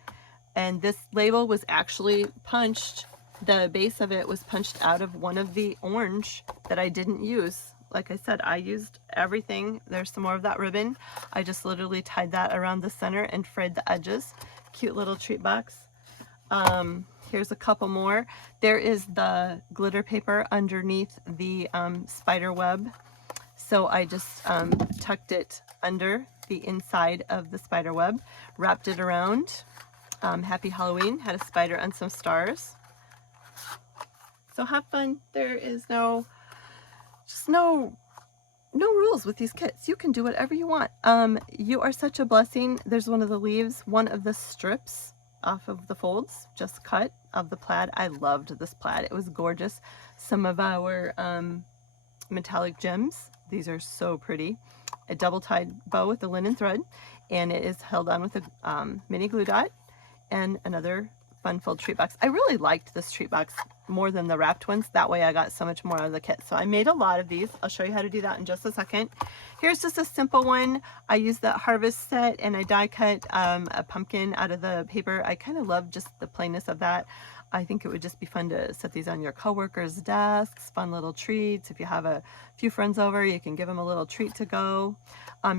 And this label was actually punched. The base of it was punched out of one of the orange that I didn't use. Like I said, I used everything. There's some more of that ribbon. I just literally tied that around the center and frayed the edges. Cute little treat box. Here's a couple more. There is the glitter paper underneath the spider web. So I just tucked it under the inside of the spider web, wrapped it around. Happy Halloween. Had a spider and some stars. So have fun. There is no rules with these kits. You can do whatever you want. You are such a blessing. There's one of the leaves, one of the strips off of the folds, just cut of the plaid. I loved this plaid. It was gorgeous. Some of our metallic gems. These are so pretty. A double tied bow with the linen thread, and it is held on with a mini glue dot, and another fun filled treat box. I really liked this treat box more than the wrapped ones. That way I got so much more out of the kit. So I made a lot of these. I'll show you how to do that in just a second. Here's just a simple one. I used that harvest set, and I die cut a pumpkin out of the paper. I kind of love just the plainness of that. I think it would just be fun to set these on your coworkers' desks, fun little treats. If you have a few friends over, you can give them a little treat to go.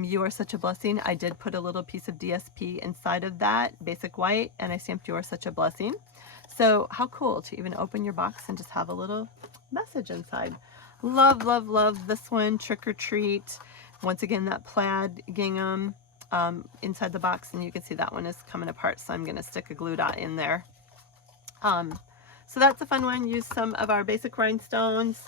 You are such a blessing. I did put a little piece of DSP inside of that, basic white, and I stamped You Are Such a Blessing. So how cool to even open your box and just have a little message inside. Love, love, love this one, Trick or Treat. Once again, that plaid gingham inside the box, and you can see that one is coming apart, so I'm going to stick a glue dot in there. So that's a fun one. Use some of our basic rhinestones.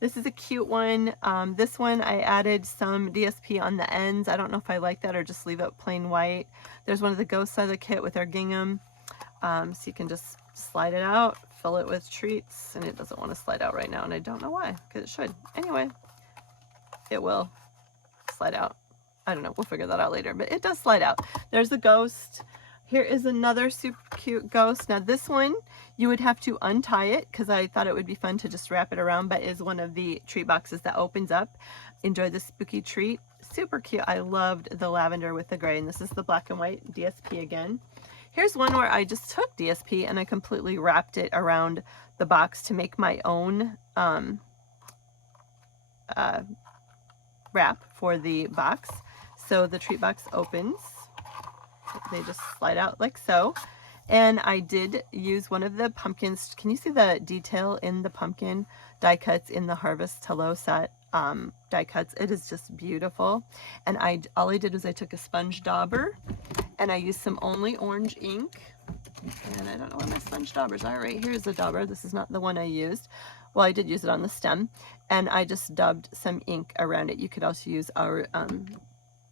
This is a cute one. This one I added some DSP on the ends. I don't know if I like that or just leave it plain white. There's one of the ghosts of the kit with our gingham. So you can just slide it out, fill it with treats, and it doesn't want to slide out right now, and I don't know why, because it should. Anyway, it will slide out. I don't know. We'll figure that out later, but it does slide out. There's a ghost. Here is another super cute ghost. Now this one, you would have to untie it because I thought it would be fun to just wrap it around, but is one of the treat boxes that opens up. Enjoy the spooky treat. Super cute. I loved the lavender with the gray, and this is the black and white DSP again. Here's one where I just took DSP and I completely wrapped it around the box to make my own wrap for the box. So the treat box opens. They just slide out like so. And I did use one of the pumpkins. Can you see the detail in the pumpkin die cuts in the Harvest Hello set? die cuts. It is just beautiful. And all I did was I took a sponge dauber and I used some only orange ink. And I don't know where my sponge daubers are. Right here's the dauber. This is not the one I used. Well, I did use it on the stem. And I just dubbed some ink around it. You could also use our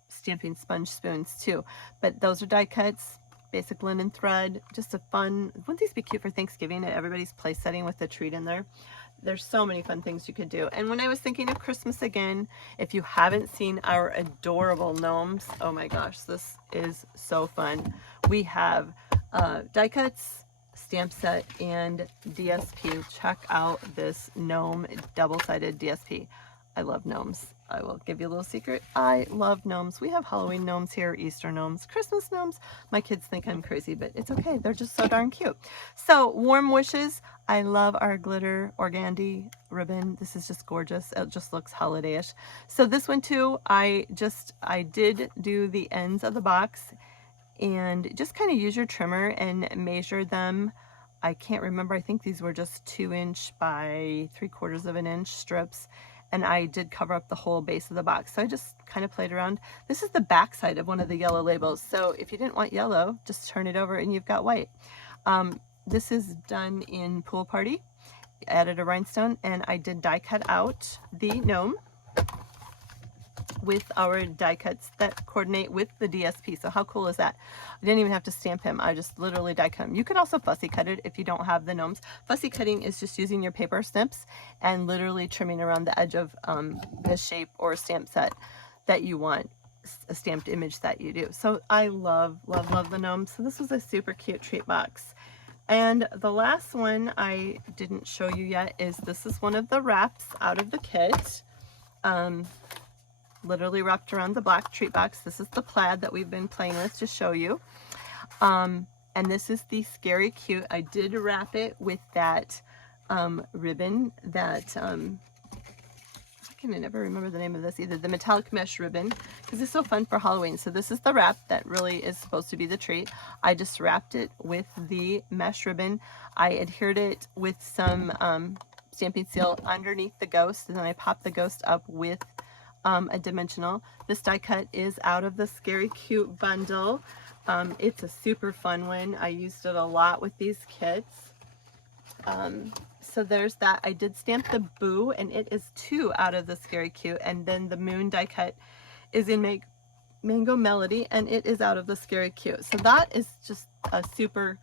stamping sponge spoons too. But those are die cuts. Basic linen thread. Just a fun, wouldn't these be cute for Thanksgiving at everybody's place setting with the treat in there? There's so many fun things you could do. And when I was thinking of Christmas again, if you haven't seen our adorable gnomes, oh my gosh, this is so fun. We have die cuts, stamp set, and DSP. Check out this gnome double-sided DSP. I love gnomes. I will give you a little secret. I love gnomes. We have Halloween gnomes here, Easter gnomes, Christmas gnomes. My kids think I'm crazy, but it's okay. They're just so darn cute. So warm wishes. I love our glitter organdy ribbon. This is just gorgeous. It just looks holiday-ish. So this one too, I did do the ends of the box and just kind of use your trimmer and measure them. I can't remember. I think these were just 2" by 3/4 inch strips. And I did cover up the whole base of the box. So I just kind of played around. This is the back side of one of the yellow labels. So if you didn't want yellow, just turn it over and you've got white. This is done in Pool Party. Added a rhinestone, and I did die cut out the gnome with our die cuts that coordinate with the DSP. So how cool is that? I didn't even have to stamp him. I just literally die cut him. You could also fussy cut it if you don't have the gnomes. Fussy cutting is just using your paper snips and literally trimming around the edge of the shape or stamp set that you want, a stamped image that you do. So I love, love, love the gnomes. So this was a super cute treat box. And the last one I didn't show you yet is this is one of the wraps out of the kit. Literally wrapped around the black treat box. This is the plaid that we've been playing with to show you. And this is the Scary Cute. I did wrap it with that ribbon that, I can never remember the name of this either, the metallic mesh ribbon, because it's so fun for Halloween. So this is the wrap that really is supposed to be the treat. I just wrapped it with the mesh ribbon. I adhered it with some stamping seal underneath the ghost, and then I popped the ghost up with a dimensional. This die cut is out of the Scary Cute bundle. It's a super fun one. I used it a lot with these kits. So there's that. I did stamp the Boo, and it is 2 out of the Scary Cute. And then the Moon die cut is in Mango Melody, and it is out of the Scary Cute. So that is just a super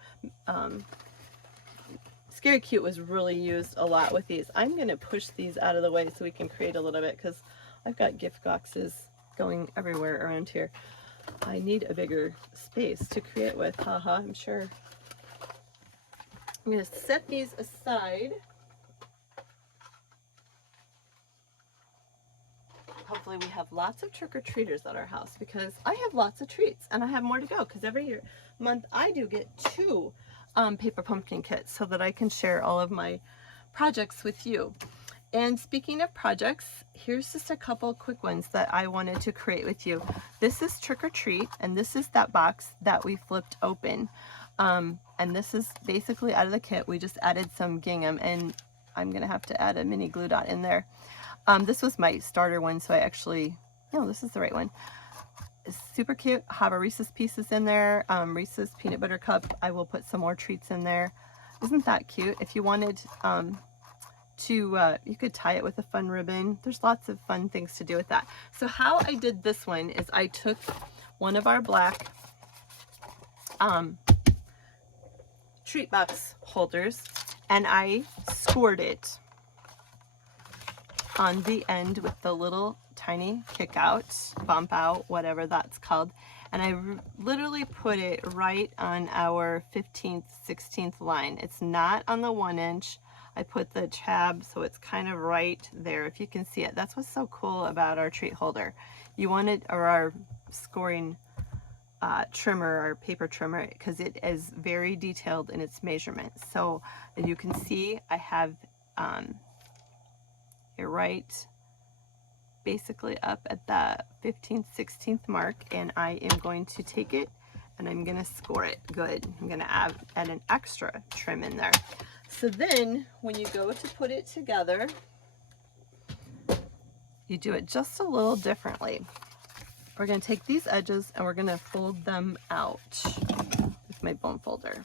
Scary Cute was really used a lot with these. I'm going to push these out of the way so we can create a little bit, because I've got gift boxes going everywhere around here. I need a bigger space to create with. Haha, I'm sure. I'm going to set these aside. Hopefully we have lots of trick-or-treaters at our house, because I have lots of treats and I have more to go, because every month I do get 2 paper pumpkin kits so that I can share all of my projects with you. And speaking of projects, here's just a couple quick ones that I wanted to create with you. This is Trick or Treat, and this is that box that we flipped open. And this is basically out of the kit. We just added some gingham, and I'm going to have to add a mini glue dot in there. This was my starter one, so I actually, no, this is the right one. It's super cute. Have a Reese's Pieces in there, Reese's Peanut Butter Cup. I will put some more treats in there. Isn't that cute? If you wanted you could tie it with a fun ribbon. There's lots of fun things to do with that. So how I did this one is I took one of our black treat box holders and I scored it on the end with the little tiny kick out, bump out, whatever that's called. And I literally put it right on our 15th, 16th line. It's not on the 1 inch. I put the tab so it's kind of right there, if you can see it. That's what's so cool about our treat holder. You want it, or our scoring trimmer, our paper trimmer, because it is very detailed in its measurements. So you can see I have it right basically up at the 15th, 16th mark, and I am going to take it and I'm going to score it good. I'm going to add an extra trim in there. So then when you go to put it together, you do it just a little differently. We're going to take these edges and we're going to fold them out with my bone folder. And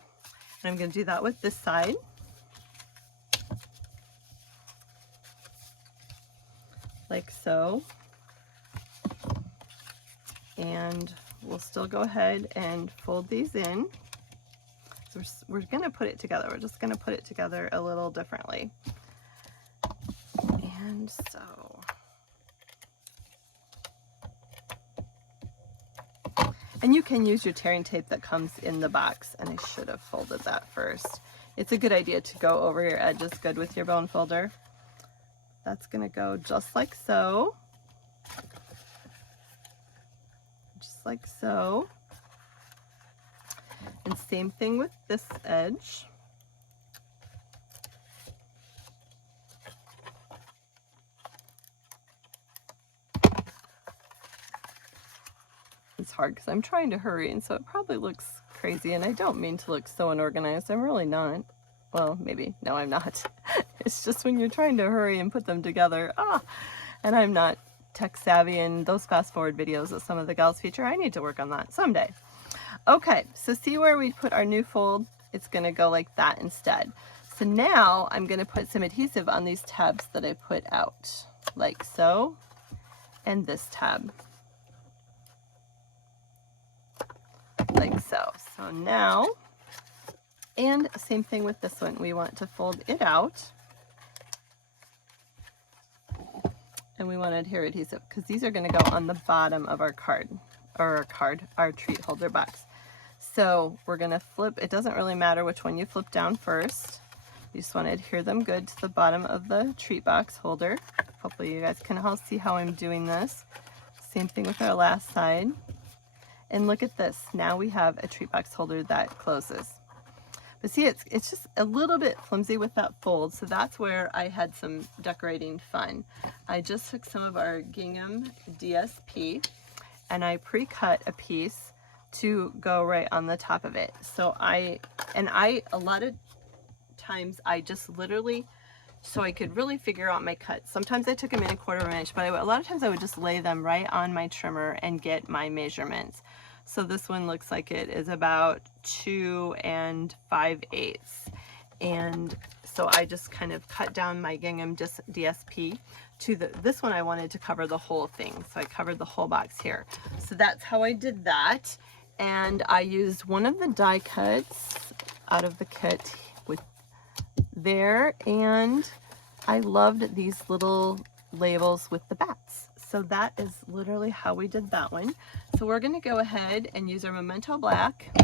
I'm going to do that with this side. Like so. And we'll still go ahead and fold these in. So we're going to put it together. We're just going to put it together a little differently. And so. And you can use your tearing tape that comes in the box, and I should have folded that first. It's a good idea to go over your edges good with your bone folder. That's going to go just like so. Just like so. And same thing with this edge. It's hard because I'm trying to hurry, and so it probably looks crazy, and I don't mean to look so unorganized. I'm really not. Well, maybe. No, I'm not. It's just when you're trying to hurry and put them together. And I'm not tech savvy, and those fast forward videos that some of the gals feature, I need to work on that someday. Okay, so see where we put our new fold? It's going to go like that instead. So now I'm going to put some adhesive on these tabs that I put out, like so, and this tab. Like so. So now, and same thing with this one. We want to fold it out. And we want to adhere adhesive because these are going to go on the bottom of our card, or our treat holder box. So we're going to flip. It doesn't really matter which one you flip down first. You just want to adhere them good to the bottom of the treat box holder. Hopefully you guys can all see how I'm doing this. Same thing with our last side. And look at this. Now we have a treat box holder that closes. But see, it's just a little bit flimsy with that fold, so that's where I had some decorating fun. I just took some of our gingham DSP and I pre-cut a piece to go right on the top of it. So a lot of times I just literally, so I could really figure out my cuts. Sometimes I took them in 1/4 of an inch, but a lot of times I would just lay them right on my trimmer and get my measurements. So this one looks like it is about 2 5/8. And so I just kind of cut down my gingham DSP to this one. I wanted to cover the whole thing, so I covered the whole box here. So that's how I did that. And I used one of the die cuts out of the kit with there, and I loved these little labels with the bats. So that is literally how we did that one. So we're going to go ahead and use our Memento Black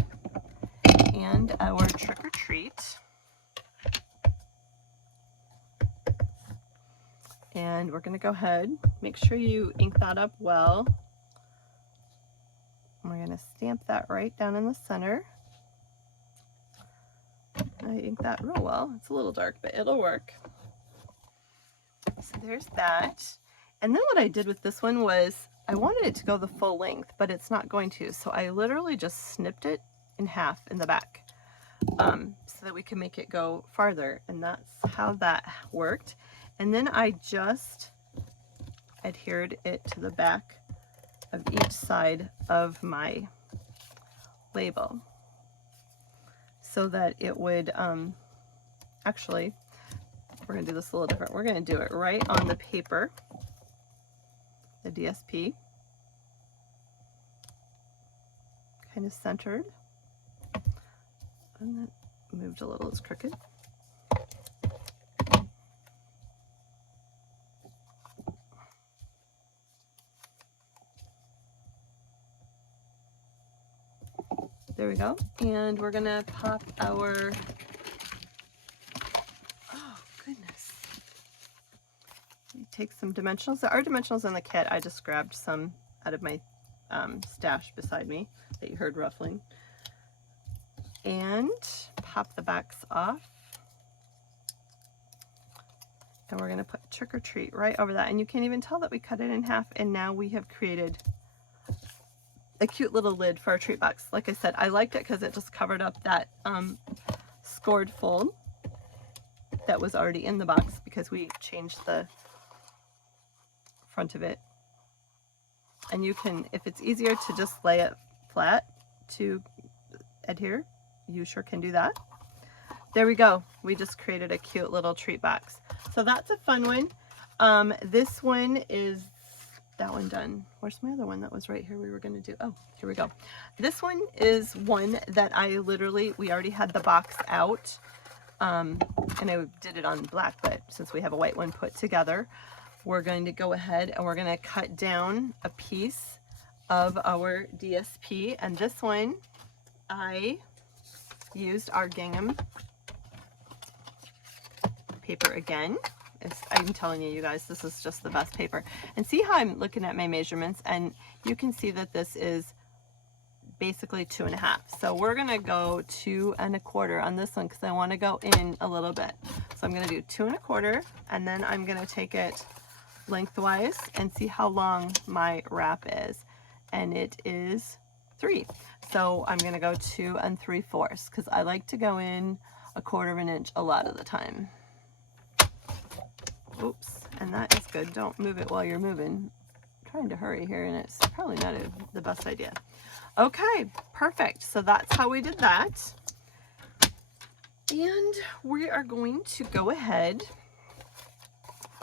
and our Trick or Treat. And we're going to go ahead, make sure you ink that up well. And we're going to stamp that right down in the center. I ink that real well. It's a little dark, but it'll work. So there's that. And then what I did with this one was I wanted it to go the full length, but it's not going to. So I literally just snipped it in half in the back so that we can make it go farther. And that's how that worked. And then I just adhered it to the back of each side of my label so that it would, actually, we're going to do this a little different. We're going to do it right on the paper, the DSP, kind of centered, and then moved a little, it's crooked. There we go. And we're gonna pop our, oh goodness. You take some dimensionals. There are dimensionals in the kit. I just grabbed some out of my stash beside me that you heard ruffling. And pop the backs off. And we're gonna put Trick or Treat right over that. And you can't even tell that we cut it in half, and now we have created a cute little lid for our treat box. Like I said, I liked it because it just covered up that scored fold that was already in the box because we changed the front of it. And you can, if it's easier to just lay it flat to adhere, you sure can do that. There we go. We just created a cute little treat box. So that's a fun one. This one is, that one done. Where's my other one that was right here we were going to do? Oh, here we go. This one is one that I literally, we already had the box out. And I did it on black, but since we have a white one put together, we're going to go ahead and we're going to cut down a piece of our DSP. And this one, I used our gingham paper again. I'm telling you, you guys, this is just the best paper. And see how I'm looking at my measurements, and you can see that this is basically 2.5. So we're gonna go 2 1/4 on this one because I want to go in a little bit. So I'm gonna do 2 1/4, and then I'm gonna take it lengthwise and see how long my wrap is, and it is 3. So I'm gonna go 2 3/4 because I like to go in 1/4 inch a lot of the time. Oops, and that is good. Don't move it while you're moving. I'm trying to hurry here, and it's probably not the best idea. Okay, perfect. So that's how we did that. And we are going to go ahead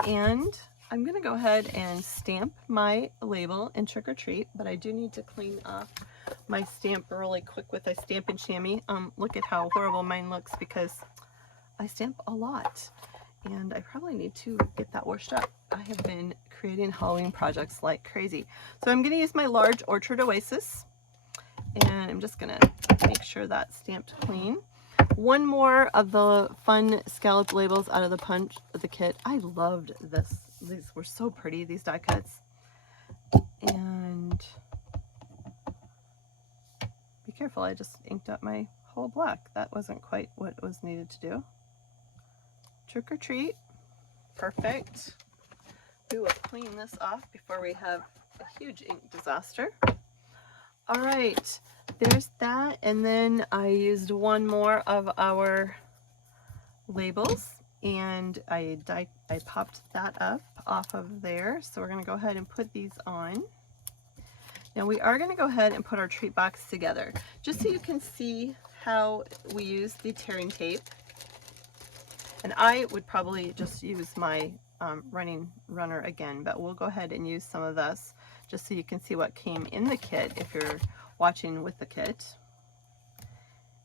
and I'm going to go ahead and stamp my label in Trick or Treat, but I do need to clean up my stamp really quick with a Stampin' Chamois. Look at how horrible mine looks because I stamp a lot. And I probably need to get that washed up. I have been creating Halloween projects like crazy. So I'm going to use my large Orchard Oasis. And I'm just going to make sure that's stamped clean. One more of the fun scallop labels out of the kit. I loved this. These were so pretty, these die cuts. And be careful, I just inked up my whole block. That wasn't quite what was needed to do. Trick or Treat. Perfect. We will clean this off before we have a huge ink disaster. All right, there's that. And then I used one more of our labels and I popped that up off of there. So we're going to go ahead and put these on. Now we are going to go ahead and put our treat box together just so you can see how we use the tearing tape. And I would probably just use my runner again, but we'll go ahead and use some of this just so you can see what came in the kit if you're watching with the kit.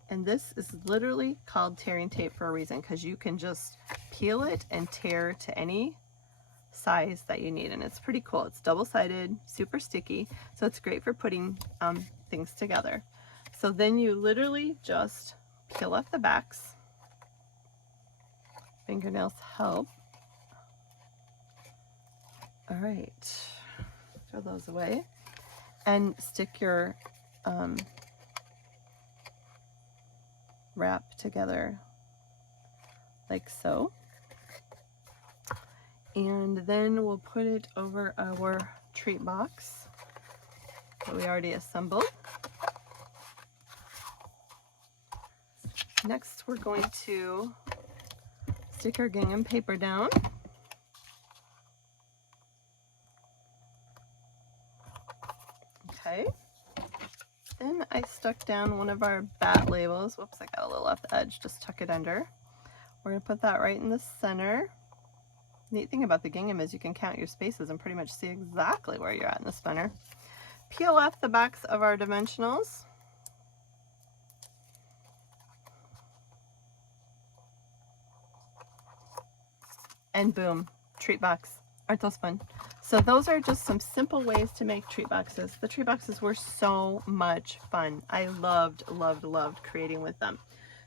And this is literally called tearing tape for a reason, because you can just peel it and tear to any size that you need. And it's pretty cool. It's double-sided, super sticky, so it's great for putting things together. So then you literally just peel off the backs. Fingernails help. All right, throw those away and stick your wrap together like so. And then we'll put it over our treat box that we already assembled. Next, we're going to stick our gingham paper down. Okay. Then I stuck down one of our bat labels. Whoops, I got a little off the edge. Just tuck it under. We're going to put that right in the center. Neat thing about the gingham is you can count your spaces and pretty much see exactly where you're at in the center. Peel off the backs of our dimensionals. And boom, treat box. Aren't those fun? So those are just some simple ways to make treat boxes. The treat boxes were so much fun. I loved creating with them.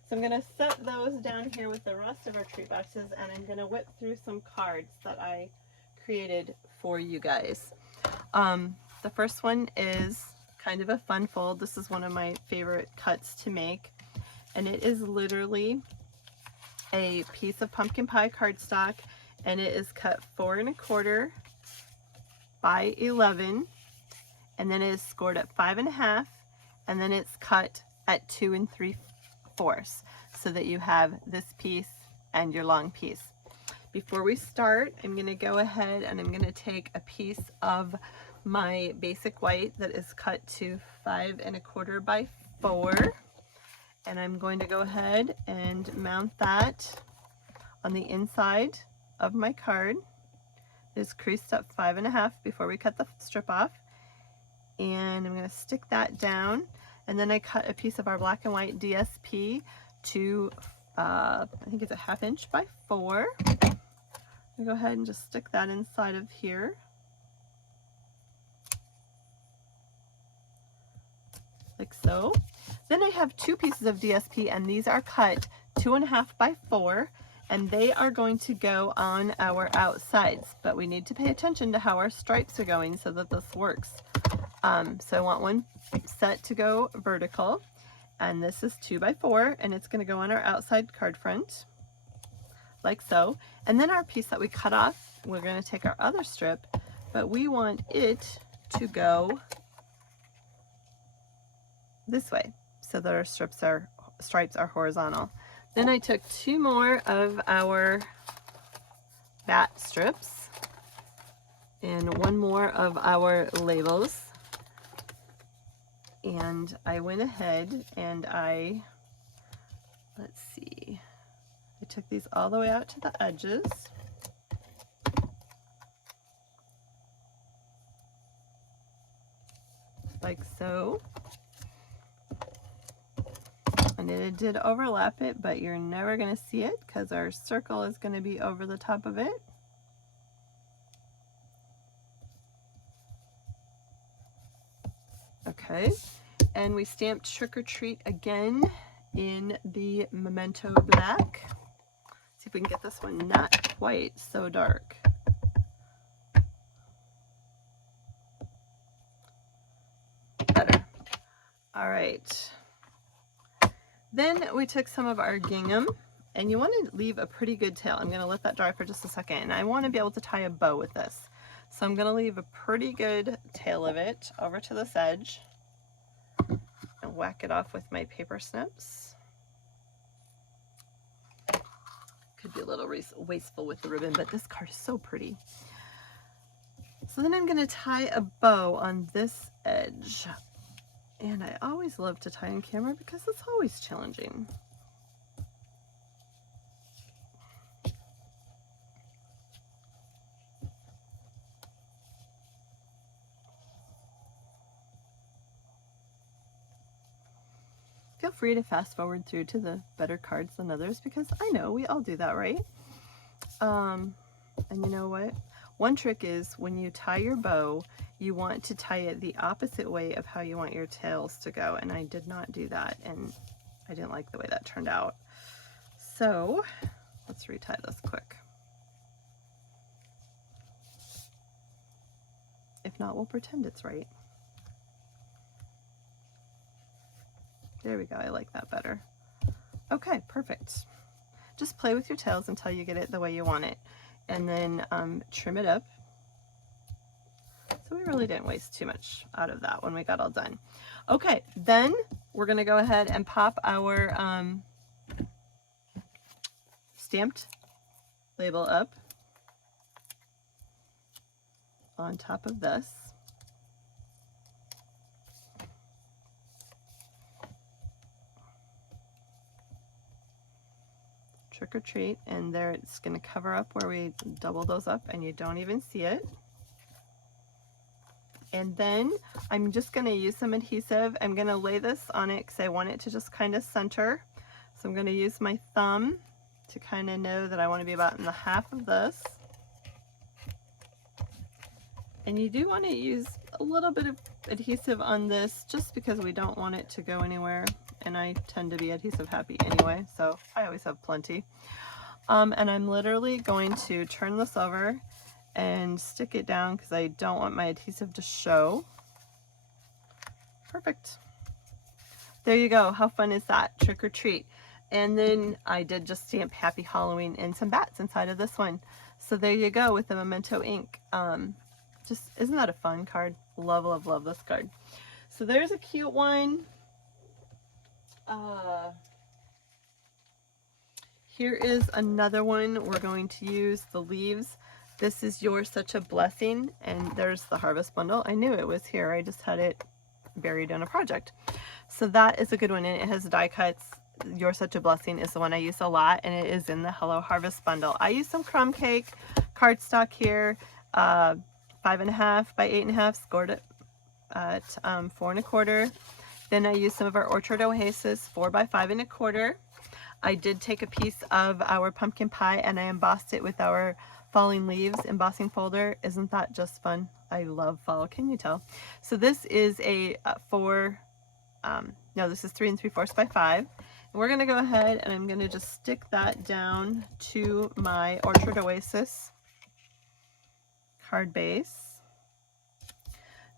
So I'm gonna set those down here with the rest of our treat boxes, and I'm gonna whip through some cards that I created for you guys. The first one is kind of a fun fold. This is one of my favorite cuts to make, and it is literally a piece of pumpkin pie cardstock, and it is cut 4 1/4 by 11, and then it is scored at 5 1/2, and then it's cut at 2 3/4, so that you have this piece and your long piece. Before we start, I'm going to go ahead and I'm going to take a piece of my basic white that is cut to 5 1/4 by 4, and I'm going to go ahead and mount that on the inside of my card. It's creased up 5 1/2 before we cut the strip off, and I'm going to stick that down, and then I cut a piece of our black and white DSP to I think it's a 1/2 inch by 4. I'm go ahead and just stick that inside of here. Like so. Then I have 2 pieces of DSP, and these are cut 2 1/2 by 4, and they are going to go on our outsides, but we need to pay attention to how our stripes are going so that this works. So I want one set to go vertical, and this is 2 by 4, and it's going to go on our outside card front, like so. And then our piece that we cut off, we're going to take our other strip, but we want it to go this way so that our stripes are horizontal. Then I took 2 more of our bat strips and 1 more of our labels, and I went ahead and let's see, I took these all the way out to the edges, like so. And it did overlap it, but you're never going to see it because our circle is going to be over the top of it. Okay, and we stamped Trick or Treat again in the Memento Black. See if we can get this one not quite so dark. Better. All right. Then we took some of our gingham, and you want to leave a pretty good tail. I'm going to let that dry for just a second, and I want to be able to tie a bow with this. So I'm going to leave a pretty good tail of it over to this edge and whack it off with my paper snips. Could be a little wasteful with the ribbon, but this card is so pretty. So then I'm going to tie a bow on this edge. And I always love to tie on camera because it's always challenging. Feel free to fast forward through to the better cards than others because I know we all do that, right? And you know what? One trick is when you tie your bow, you want to tie it the opposite way of how you want your tails to go, and I did not do that, and I didn't like the way that turned out. So let's retie this quick. If not, we'll pretend it's right. There we go, I like that better. Okay, perfect. Just play with your tails until you get it the way you want it, and then trim it up. So we really didn't waste too much out of that when we got all done. Okay, then we're going to go ahead and pop our stamped label up on top of this. Trick or Treat, and there it's going to cover up where we double those up and you don't even see it. And then I'm just going to use some adhesive. I'm going to lay this on it because I want it to just kind of center. So I'm going to use my thumb to kind of know that I want to be about in the half of this. And you do want to use a little bit of adhesive on this just because we don't want it to go anywhere. And I tend to be adhesive happy anyway, so I always have plenty. And I'm literally going to turn this over and stick it down because I don't want my adhesive to show. Perfect. There you go. How fun is that? Trick or Treat. And then I did just stamp Happy Halloween and some bats inside of this one. So there you go with the Memento ink. Just isn't that a fun card? Love, love, love this card. So there's a cute one. here is another one. We're going to use the leaves. This is You're Such a Blessing, and there's the harvest bundle. I knew it was here. I just had it buried in a project. So that is a good one, and it has die cuts. You're Such a Blessing is the one I use a lot, and it is in the Hello Harvest bundle. I use some crumb cake cardstock here, 5.5 by 8.5, scored at 4 1/4. Then I use some of our Orchard Oasis 4 by 5 1/4. I did take a piece of our pumpkin pie and I embossed it with our Falling Leaves embossing folder. Isn't that just fun? I love fall, can you tell? So this is a this is 3 3/4 by 5. And we're gonna go ahead and I'm gonna just stick that down to my Orchard Oasis card base.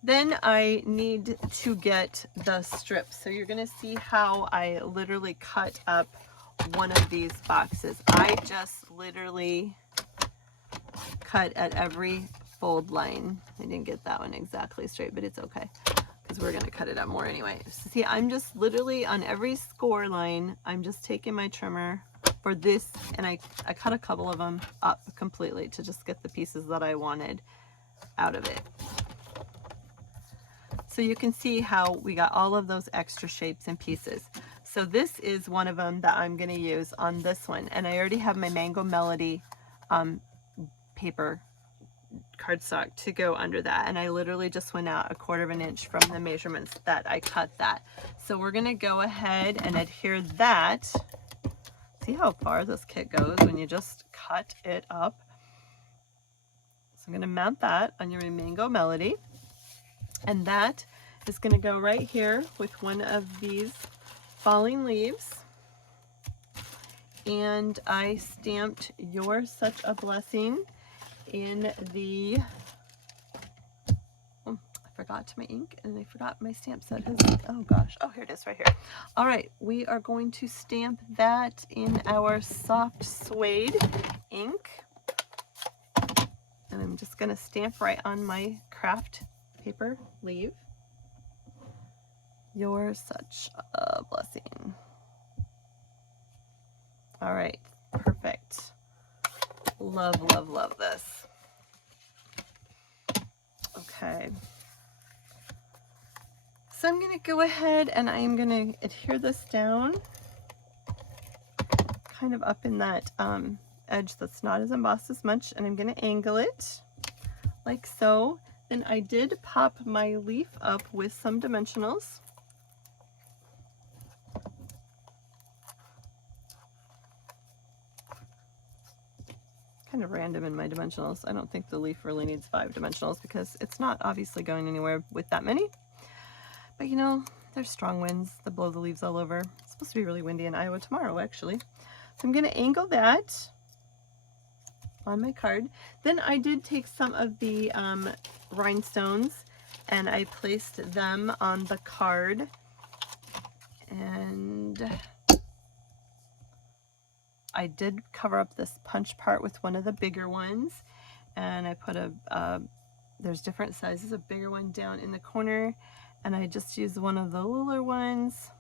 Then I need to get the strips. So you're gonna see how I literally cut up one of these boxes. I just literally cut at every fold line. I didn't get that one exactly straight, but it's okay because we're gonna cut it up more anyway. So see, I'm just literally on every score line, I'm just taking my trimmer for this, and I cut a couple of them up completely to just get the pieces that I wanted out of it. So you can see how we got all of those extra shapes and pieces. So this is one of them that I'm going to use on this one. And I already have my Mango Melody paper cardstock to go under that. And I literally just went out 1/4 inch from the measurements that I cut that. So we're going to go ahead and adhere that. See how far this kit goes when you just cut it up. So I'm going to mount that on your Mango Melody. And that is going to go right here with one of these Falling Leaves. And I stamped You're Such a Blessing in the, oh, I forgot my ink and I forgot my stamp set. Oh gosh, oh here it is right here. All right, we are going to stamp that in our soft suede ink. And I'm just going to stamp right on my craft paper leaf. You're such a blessing. All right, perfect. Love, love, love this. Okay. So I'm going to go ahead and I'm going to adhere this down kind of up in that edge that's not as embossed as much, and I'm going to angle it like so. Then I did pop my leaf up with some dimensionals. Kind of random in my dimensionals. I don't think the leaf really needs 5 dimensionals because it's not obviously going anywhere with that many. But you know, there's strong winds that blow the leaves all over. It's supposed to be really windy in Iowa tomorrow, actually. So I'm going to angle that on my card. Then I did take some of the rhinestones and I placed them on the card, and I did cover up this punch part with one of the bigger ones, and I put there's different sizes, a bigger one down in the corner, and I just used one of the littler ones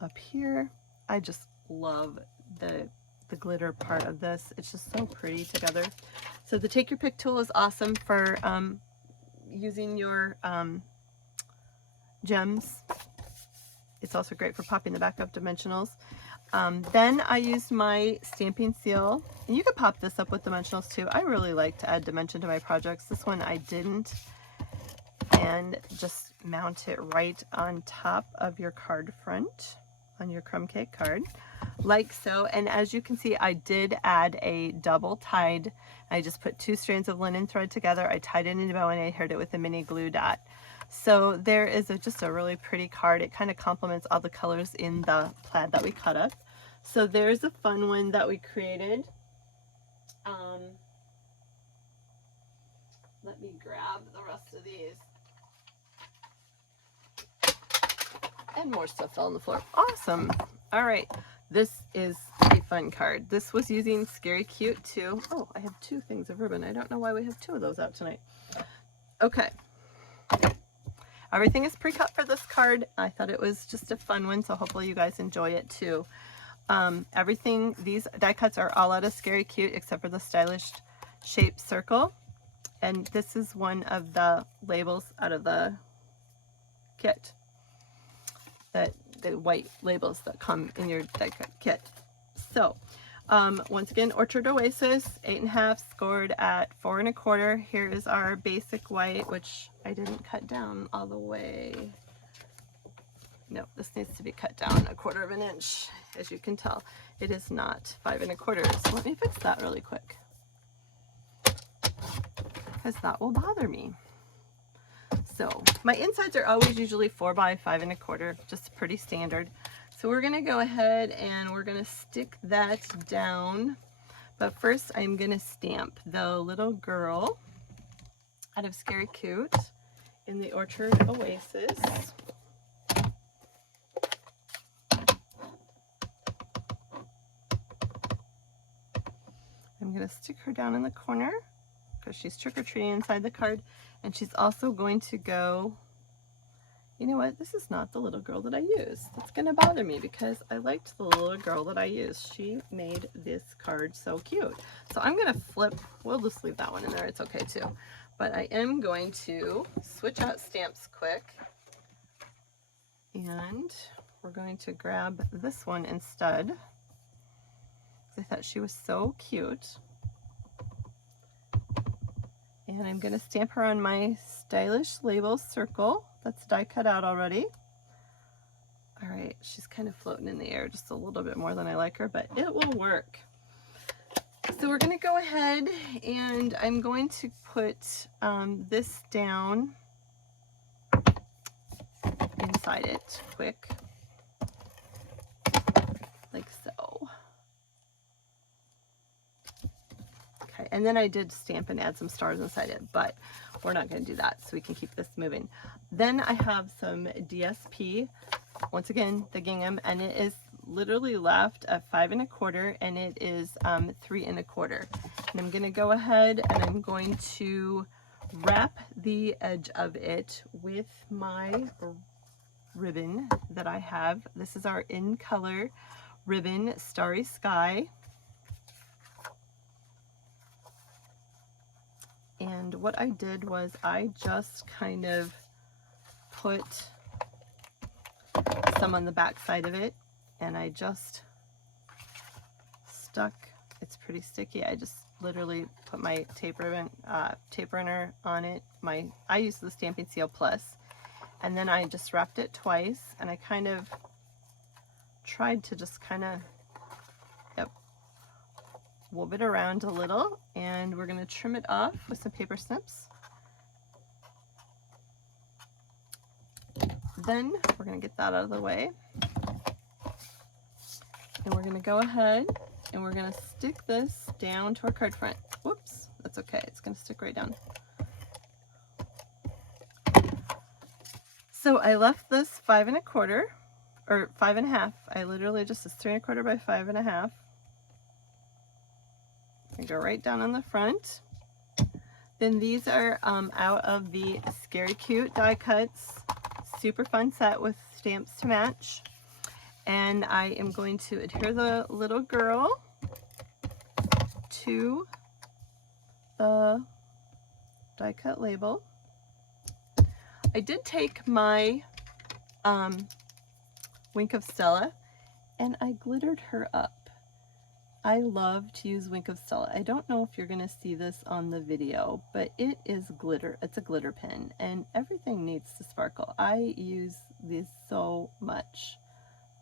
up here. I just love the glitter part of this. It's just so pretty together. So the Take Your Pick tool is awesome for using your gems. It's also great for popping the back up dimensionals. Then I used my stamping seal, and you could pop this up with dimensionals too. I really like to add dimension to my projects. This one I didn't, and just mount it right on top of your card front on your crumb cake card, like so. And as you can see, I did add a double tied. I just put 2 strands of linen thread together. I tied it in a bow and I adhered it with a mini glue dot. So there is just a really pretty card. It kind of complements all the colors in the plaid that we cut up. So there's a fun one that we created. Let me grab the rest of these. And more stuff fell on the floor. Awesome. All right. This is a fun card. This was using Scary Cute too. Oh, I have 2 things of ribbon. I don't know why we have 2 of those out tonight. Okay. Everything is pre-cut for this card. I thought it was just a fun one, so hopefully you guys enjoy it too. Everything, these die cuts are all out of Scary Cute except for the stylish shape circle. And this is one of the labels out of the kit, that the white labels that come in your die cut kit. So once again, Orchard Oasis 8.5 scored at 4 1/4. Here is our basic white, which I didn't cut down all the way. No, this needs to be cut down 1/4 inch. As you can tell, it is not 5 1/4. So let me fix that really quick, because that will bother me. So my insides are always usually 4 by 5 1/4, just pretty standard. So we're gonna go ahead and we're gonna stick that down. But first I'm gonna stamp the little girl out of Scary Cute in the Orchard Oasis. I'm gonna stick her down in the corner because she's trick-or-treating inside the card, and she's also going to go, you know what, this is not the little girl that I used. That's gonna bother me because I liked the little girl that I used. She made this card so cute. So I'm gonna flip, we'll just leave that one in there, it's okay too. But I am going to switch out stamps quick, and we're going to grab this one instead. I thought she was so cute. And I'm going to stamp her on my stylish label circle. That's die cut out already. All right, she's kind of floating in the air just a little bit more than I like her, but it will work. So we're going to go ahead and I'm going to put this down inside it quick, like so. Okay, and then I did stamp and add some stars inside it, but we're not going to do that, so we can keep this moving. Then I have some DSP, once again, the gingham, and it is literally left at 5 1/4, and it is 3 1/4. And I'm going to go ahead and I'm going to wrap the edge of it with my ribbon that I have. This is our In Color ribbon, Starry Sky. And what I did was I just kind of put some on the back side of it, and I just stuck, it's pretty sticky, I just literally put my tape runner on it. I use the Stampin' Seal Plus, and then I just wrapped it twice, and I kind of tried to just kind of, wove it around a little, and we're going to trim it off with some paper snips. Then we're going to get that out of the way, and we're going to go ahead and we're going to stick this down to our card front. Whoops, that's okay, it's going to stick right down. So I left this 5 1/4, or 5 1/2. I literally just, it's 3 1/4 by 5 1/2. I go right down on the front. Then these are out of the Scary Cute die cuts, super fun set with stamps to match. And I am going to adhere the little girl to the die cut label. I did take my Wink of Stella and I glittered her up. I love to use Wink of Stella. I don't know if you're going to see this on the video, but it is glitter. It's a glitter pen, and everything needs to sparkle. I use these so much.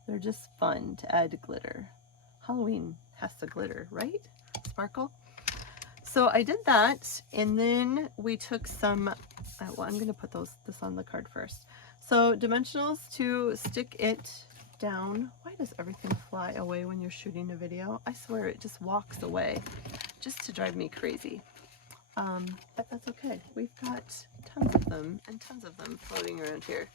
They're just fun to add glitter. Halloween has to glitter, right? Sparkle. So I did that, and then we took some, well, I'm going to put this on the card first. So dimensionals to stick it down. Why does everything fly away when you're shooting a video? I swear it just walks away just to drive me crazy. But that's okay. We've got tons of them and tons of them floating around here.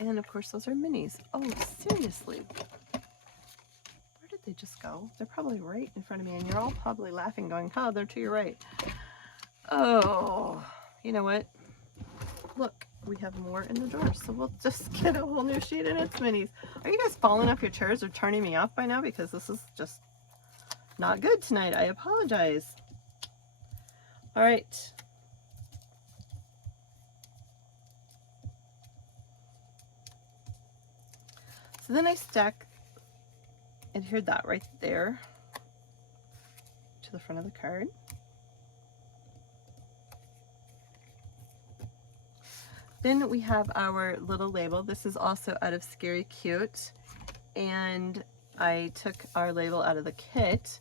And of course those are minis. Oh, seriously. Where did they just go? They're probably right in front of me, and you're all probably laughing going, oh, they're to your right. Oh, you know what? look, we have more in the drawer, so we'll just get a whole new sheet and it's minis. Are you guys falling off your chairs or turning me off by now? Because this is just not good tonight. I apologize. All right. So then I adhered that right there to the front of the card. Then we have our little label. This is also out of Scary Cute, and I took our label out of the kit,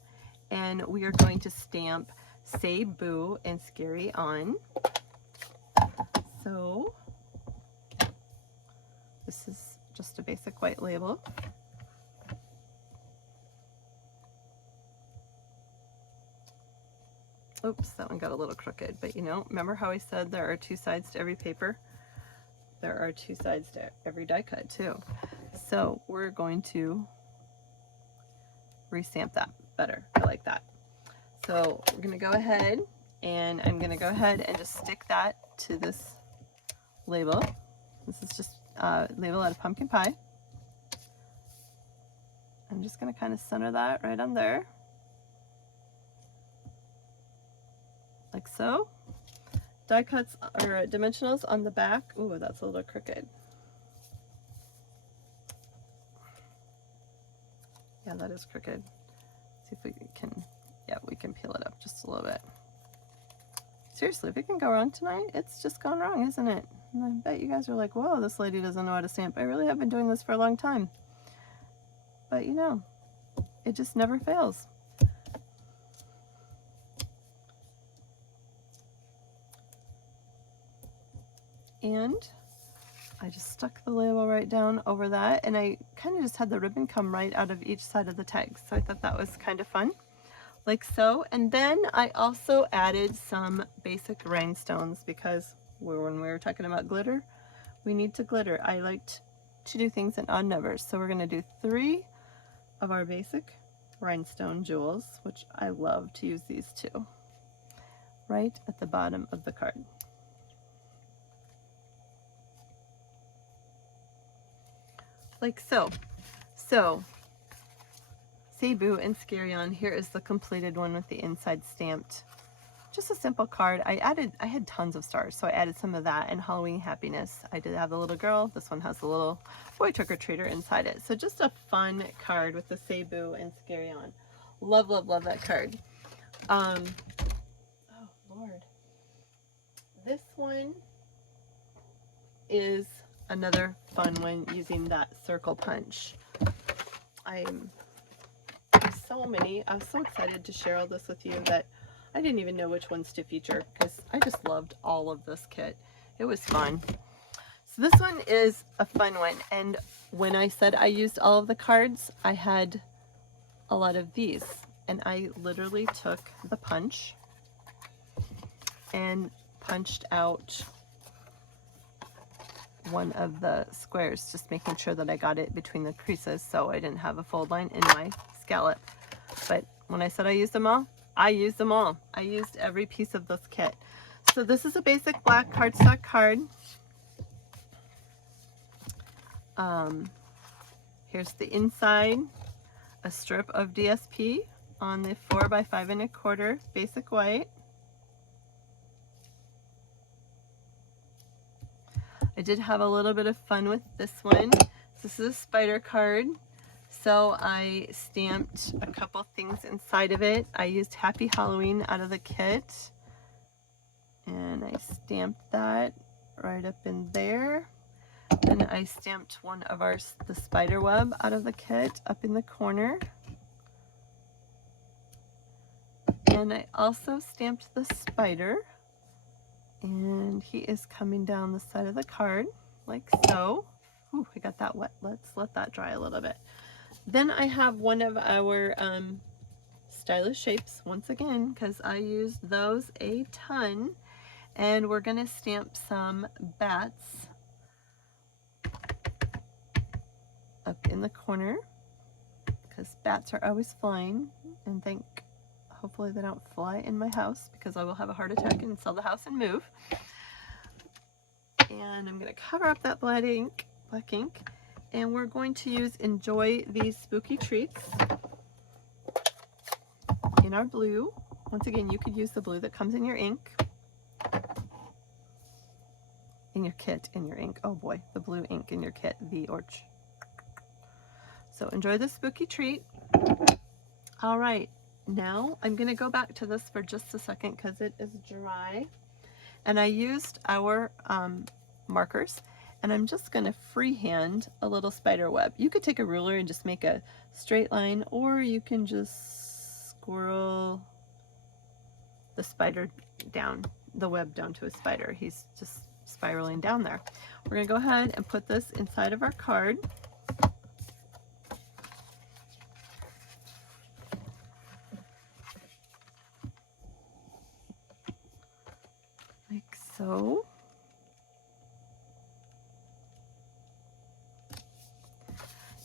and we are going to stamp Say Boo and Scary on. So this is just a basic white label. Oops, that one got a little crooked, but you know, remember how I said there are two sides to every paper? There are two sides to every die cut too. So we're going to restamp that better. I like that. So we're gonna go ahead and I'm gonna go ahead and just stick that to this label. This is just a label out of pumpkin pie. I'm just gonna kind of center that right on there. Like so. Die cuts or dimensionals on the back. Ooh, that's a little crooked. Yeah, that is crooked. Let's see if we can, yeah, we can peel it up just a little bit. Seriously, if it can go wrong tonight, it's just gone wrong, isn't it? And I bet you guys are like, whoa, this lady doesn't know how to stamp. I really have been doing this for a long time. But you know, it just never fails. And I just stuck the label right down over that, and I kind of just had the ribbon come right out of each side of the tag. So I thought that was kind of fun, like so. And then I also added some basic rhinestones because when we were talking about glitter, we need to glitter. I liked to do things in odd numbers. So we're gonna do 3 of our basic rhinestone jewels, which I love to use these too, right at the bottom of the card. Like so. So, Say Boo and Scary on. Here is the completed one with the inside stamped. Just a simple card. I had tons of stars, so I added some of that, and Halloween Happiness. I did have the little girl. This one has the little boy trick-or-treater inside it. So just a fun card with the Say Boo and Scary on. Love, love, love that card. Oh, Lord. This one is another fun one using that circle punch. I was so excited to share all this with you that I didn't even know which ones to feature because I just loved all of this kit. It was fun. So this one is a fun one, and when I said I used all of the cards, I had a lot of these, and I literally took the punch and punched out one of the squares, just making sure that I got it between the creases so I didn't have a fold line in my scallop. But when I said I used them all, I used them all. I used every piece of this kit. So this is a basic black cardstock card. Here's the inside, a strip of DSP on the 4 by 5 1/4 basic white. I did have a little bit of fun with this one. This is a spider card. So I stamped a couple things inside of it. I used Happy Halloween out of the kit. And I stamped that right up in there. Then I stamped one of the spider web out of the kit up in the corner. And I also stamped the spider. And he is coming down the side of the card, like so. Ooh, I got that wet. Let's let that dry a little bit. Then I have one of our stylish shapes, once again, because I used those a ton. And we're going to stamp some bats up in the corner, because bats are always flying, and hopefully they don't fly in my house because I will have a heart attack and sell the house and move. And I'm going to cover up that black ink, and we're going to use Enjoy These Spooky Treats in our blue. Once again, you could use the blue that comes in your ink. In your kit, in your ink. Oh boy, the blue ink in your kit, the orch. So enjoy the spooky treat. All right, now I'm gonna go back to this for just a second because it is dry. And I used our markers, and I'm just gonna freehand a little spider web. You could take a ruler and just make a straight line, or you can just squirrel the spider down, the web down to a spider. He's just spiraling down there. We're going to go ahead and put this inside of our card. Like so.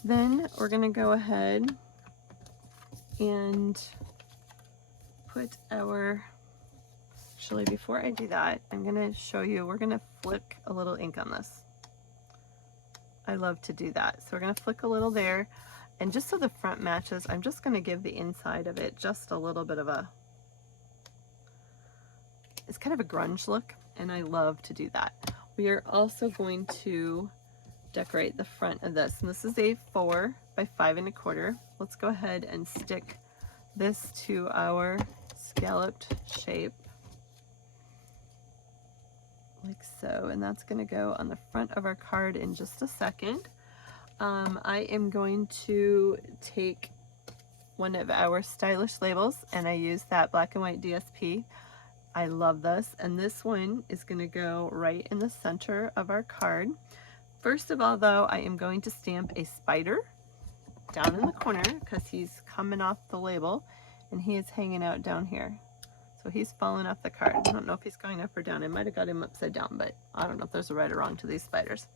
Then we're going to go ahead and put our, actually before I do that, I'm going to show you, we're going to flick a little ink on this. I love to do that. So we're going to flick a little there, and just so the front matches, I'm just going to give the inside of it just a little bit of a, it's kind of a grunge look, and I love to do that. We are also going to decorate the front of this, and this is a 4 by 5 1/4. Let's go ahead and stick this to our scalloped shape. Like so, and that's going to go on the front of our card in just a second. I am going to take one of our stylish labels, and I use that black and white DSP. I love this, and this one is going to go right in the center of our card. First of all, though, I am going to stamp a spider down in the corner because he's coming off the label, and he is hanging out down here. So he's falling off the card. I don't know if he's going up or down. I might have got him upside down, but I don't know if there's a right or wrong to these spiders.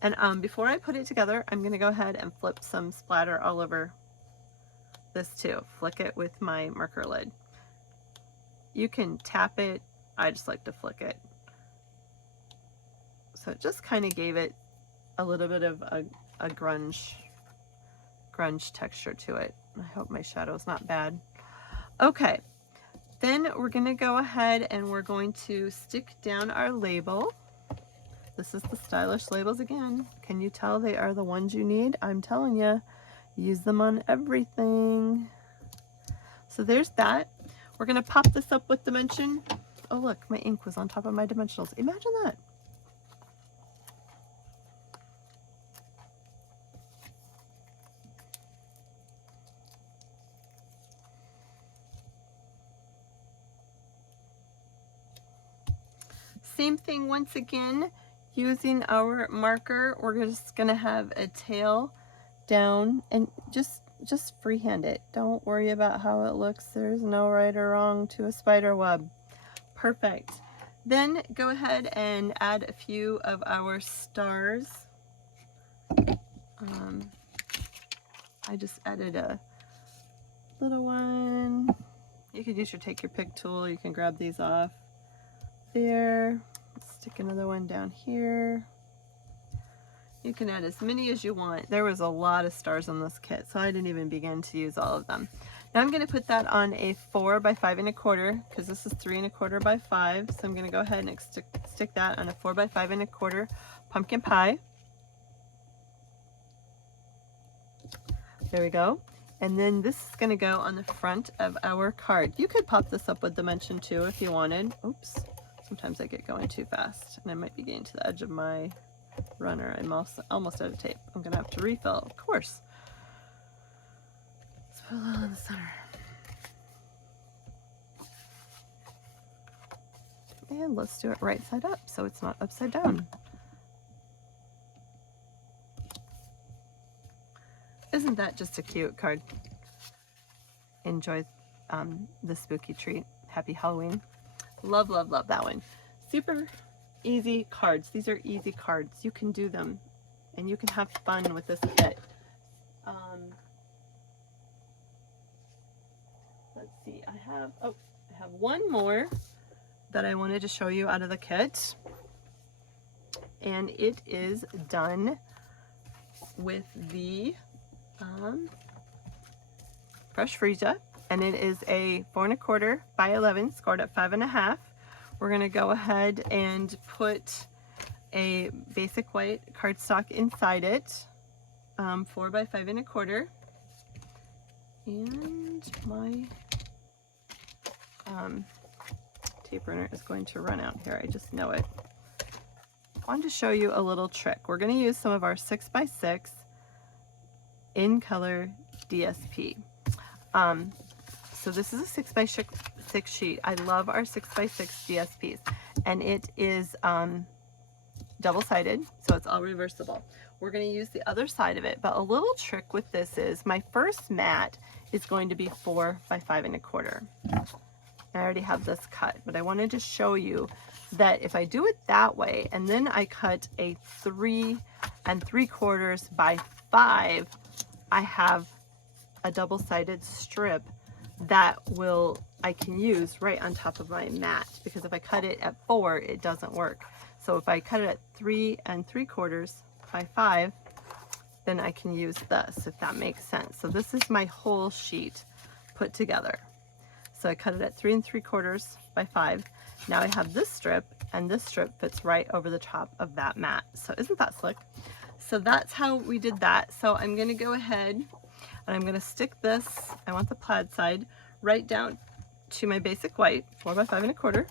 And before I put it together, I'm going to go ahead and flip some splatter all over this too. Flick it with my marker lid. You can tap it. I just like to flick it. So it just kind of gave it a little bit of a grunge texture to it. I hope my shadow is not bad. Okay. Then we're going to go ahead and we're going to stick down our label. This is the stylish labels again. Can you tell they are the ones you need? I'm telling you, use them on everything. So there's that. We're going to pop this up with dimension. Oh look, my ink was on top of my dimensionals. Imagine that. Same thing once again, using our marker, we're just gonna have a tail down and just freehand it. Don't worry about how it looks. There's no right or wrong to a spider web. Perfect. Then go ahead and add a few of our stars. I just added a little one. You could use your take your pick tool. You can grab these off there. Stick another one down here. You can add as many as you want. There was a lot of stars on this kit, so I didn't even begin to use all of them. Now I'm going to put that on a 4 by 5 1/4 because this is 3 1/4 by 5. So I'm going to go ahead and stick that on a 4 by 5 1/4 pumpkin pie. There we go. And then this is going to go on the front of our card. You could pop this up with dimension too if you wanted. Oops. Sometimes I get going too fast and I might be getting to the edge of my runner. I'm almost out of tape. I'm going to have to refill, of course. Let's put a little in the center. And let's do it right side up so it's not upside down. Isn't that just a cute card? Enjoy the spooky treat. Happy Halloween. Love, love, love that one. Super easy cards. These are easy cards. You can do them and you can have fun with this kit. Let's see, I have one more that I wanted to show you out of the kit. and it is done with the Fresh Freesia, and it is a 4 1/4 by 11, scored at 5 1/2. We're gonna go ahead and put a basic white cardstock inside it, 4 by 5 1/4, and my tape runner is going to run out here. I just know it. I wanted to show you a little trick. We're going to use some of our 6 by 6 in color DSP. So this is a 6 by 6 sheet. I love our 6 by 6 DSPs, and it is double-sided, so it's all reversible. We're going to use the other side of it, but a little trick with this is my first mat is going to be 4 by 5 1/4. I already have this cut, but I wanted to show you that if I do it that way, and then I cut a 3 3/4 by 5, I have a double-sided strip that I can use right on top of my mat, because if I cut it at 4, it doesn't work. So if I cut it at 3 3/4 by 5, then I can use this, if that makes sense. So this is my whole sheet put together. So I cut it at 3 3/4 by 5. Now I have this strip, and this strip fits right over the top of that mat. So isn't that slick? So that's how we did that. So I'm gonna go ahead and I'm gonna stick this, I want the plaid side, right down to my basic white, 4 by 5 1/4.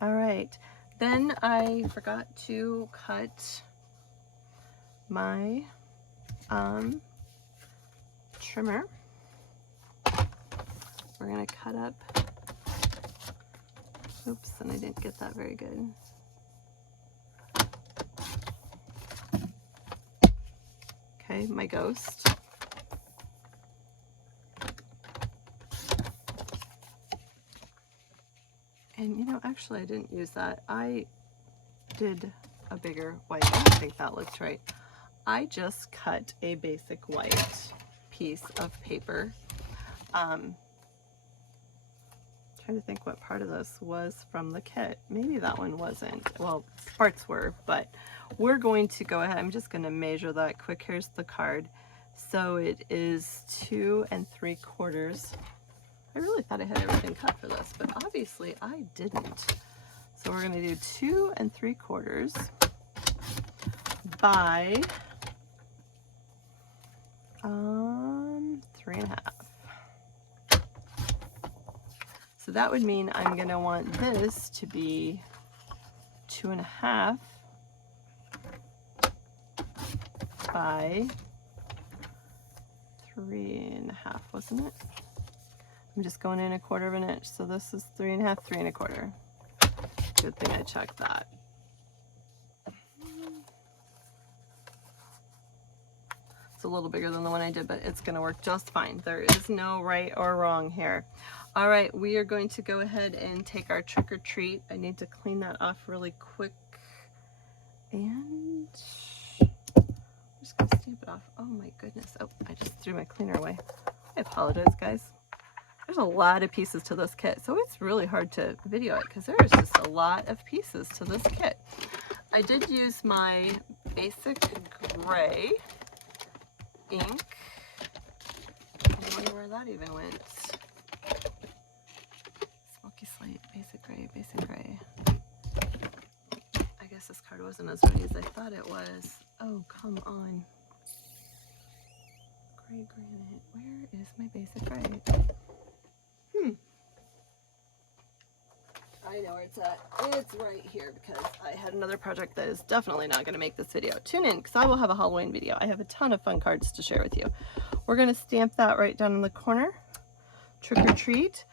All right, then I forgot to cut my trimmer. We're gonna cut up, oops, and I didn't get that very good. Okay, my ghost. And you know, actually I didn't use that. I did a bigger white. I don't think that looked right. I just cut a basic white piece of paper. Trying to think what part of this was from the kit. Maybe that one wasn't. Well, parts were, but we're going to go ahead. I'm just going to measure that quick. Here's the card. So it is 2 3/4. I really thought I had everything cut for this, but obviously I didn't. So we're going to do 2 3/4 by 3 1/2. So that would mean I'm going to want this to be 2 1/2 by 3 1/2, wasn't it? I'm just going in 1/4 of an inch. So this is 3 1/2, 3 1/4. Good thing I checked that. It's a little bigger than the one I did, but it's going to work just fine. There is no right or wrong here. All right, we are going to go ahead and take our trick or treat. I need to clean that off really quick. And I'm just going to stamp it off. Oh my goodness. Oh, I just threw my cleaner away. I apologize, guys. There's a lot of pieces to this kit, so it's really hard to video it because there is just a lot of pieces to this kit. I did use my basic gray ink. I wonder where that even went. Smoky slate, basic gray, basic gray. I guess this card wasn't as ready as I thought it was. Oh, come on. Gray granite, where is my basic gray? I know where it's at. It's right here because I had another project that is definitely not going to make this video. Tune in because I will have a Halloween video. I have a ton of fun cards to share with you. We're going to stamp that right down in the corner. Trick or treat.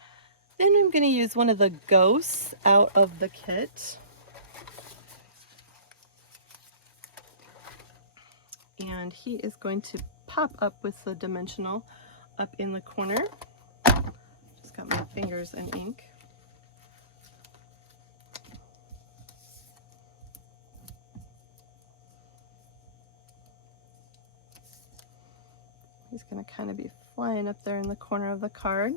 Then I'm going to use one of the ghosts out of the kit. And he is going to pop up with the dimensional up in the corner. Just got my fingers and ink. He's going to kind of be flying up there in the corner of the card.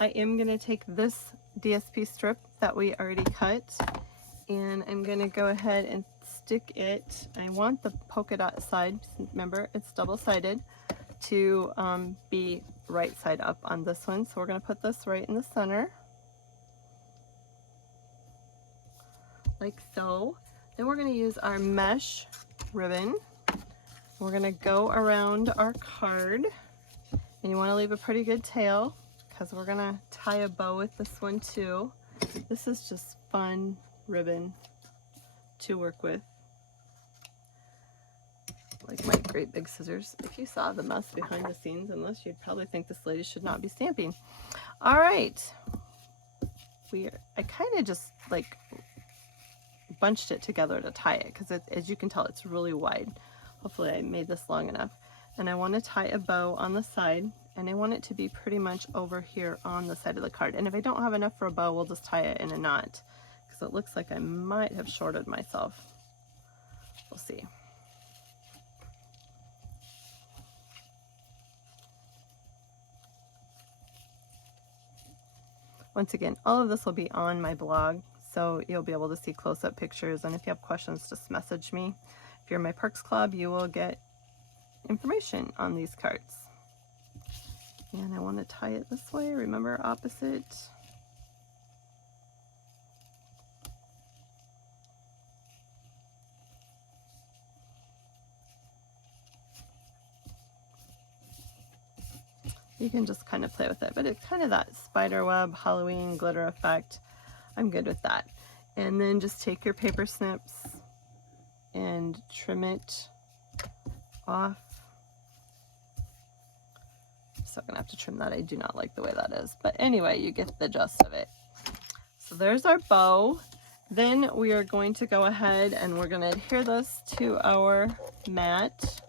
I am going to take this DSP strip that we already cut, and I'm going to go ahead and stick it. I want the polka dot side, remember it's double-sided, to be right side up on this one. So we're going to put this right in the center, like so. Then we're going to use our mesh ribbon. We're going to go around our card, and you want to leave a pretty good tail because we're going to tie a bow with this one too. This is just fun ribbon to work with. Like my great big scissors. If you saw the mess behind the scenes in this, you'd probably think this lady should not be stamping. All right. I kind of just like bunched it together to tie it because as you can tell, it's really wide. Hopefully I made this long enough. And I want to tie a bow on the side, and I want it to be pretty much over here on the side of the card. And if I don't have enough for a bow, we'll just tie it in a knot because it looks like I might have shorted myself. We'll see. Once again, all of this will be on my blog, so you'll be able to see close-up pictures, and if you have questions, just message me. If you're in my Perks Club, you will get information on these cards. And I want to tie it this way, remember opposite. You can just kind of play with it, but it's kind of that spider web Halloween glitter effect. I'm good with that. And then just take your paper snips and trim it off. So I'm gonna have to trim that. I do not like the way that is, but anyway, you get the gist of it. So there's our bow. Then we are going to go ahead and we're gonna adhere this to our mat.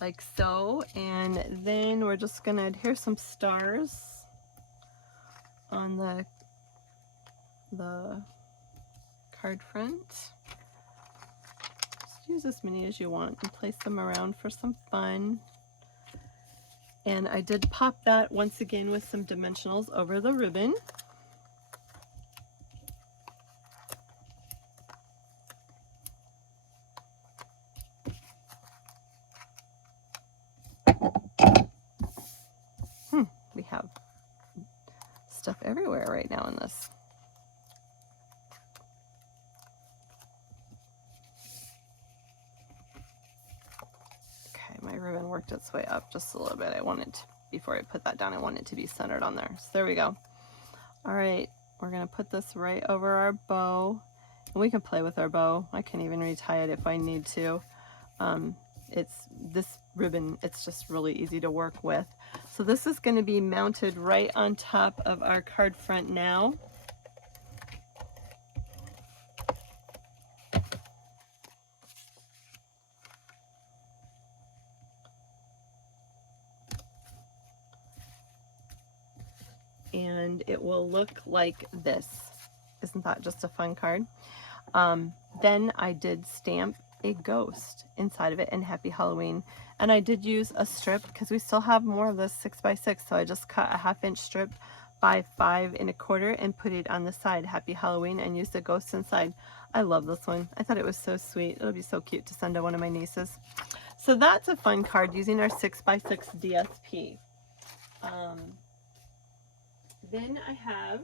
Like so, and then we're just going to adhere some stars on the card front. Just use as many as you want and place them around for some fun. And I did pop that once again with some dimensionals over the ribbon. We have stuff everywhere right now in this. Okay, my ribbon worked its way up just a little bit. I wanted to, before I put that down, I want it to be centered on there. So there we go. All right, we're gonna put this right over our bow. And we can play with our bow. I can even retie it if I need to. It's this ribbon, it's just really easy to work with. So this is going to be mounted right on top of our card front now. And it will look like this. Isn't that just a fun card? Then I did stamp a ghost inside of it and Happy Halloween, and I did use a strip because we still have more of this 6x6, so I just cut a 1/2 inch strip by 5 1/4 and put it on the side, Happy Halloween, and used the ghost inside. I love this one. I thought it was so sweet. It'll be so cute to send to one of my nieces. So that's a fun card using our 6x6 DSP. Then I have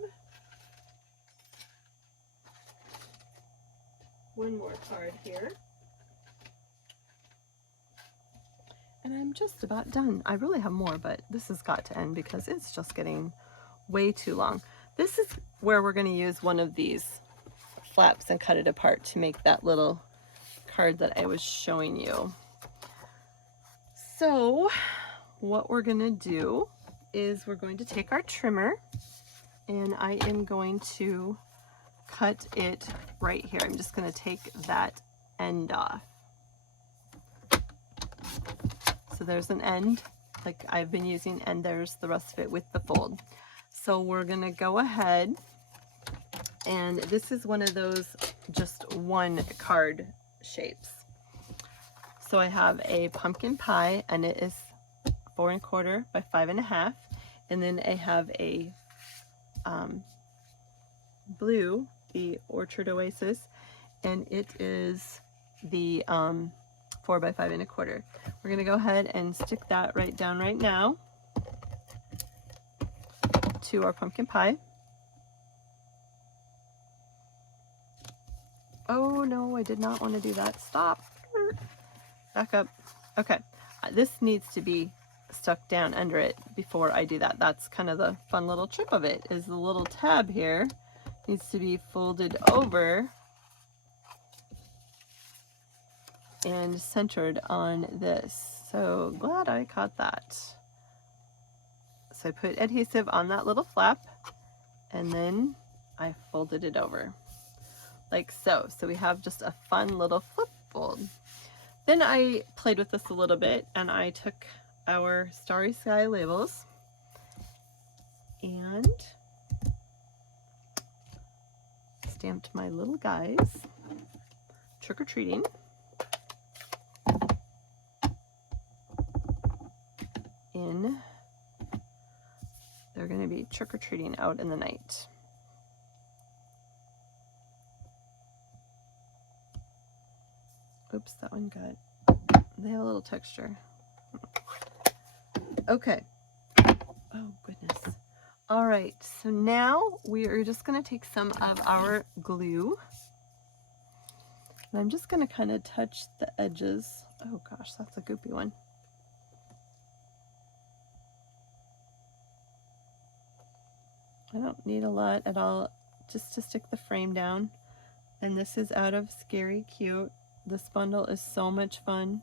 one more card here. And I'm just about done. I really have more, but this has got to end because it's just getting way too long. This is where we're going to use one of these flaps and cut it apart to make that little card that I was showing you. So what we're going to do is we're going to take our trimmer, and I am going to cut it right here. I'm just going to take that end off. So there's an end, like I've been using, and there's the rest of it with the fold. So we're gonna go ahead And this is one of those just one card shapes. So I have a pumpkin pie, and it is 4 1/4 by 5 1/2. And then I have a blue, the Orchard Oasis, and it is the 4 by 5 1/4. We're gonna go ahead and stick that right down right now to our pumpkin pie. Oh no, I did not want to do that. Stop. Back up. Okay, this needs to be stuck down under it before I do that. That's kind of the fun little trick of it, is the little tab here needs to be folded over and centered on this. So glad I caught that. So I put adhesive on that little flap, and then I folded it over like so. So we have just a fun little flip fold. Then I played with this a little bit, and I took our Starry Sky labels and stamped my little guys trick-or-treating. They're going to be trick-or-treating out in the night. Oops, that one they have a little texture. Okay. Oh, goodness. All right, so now we are just going to take some of our glue. And I'm just going to kind of touch the edges. Oh, gosh, that's a goopy one. I don't need a lot at all, just to stick the frame down. And this is out of Scary Cute. This bundle is so much fun.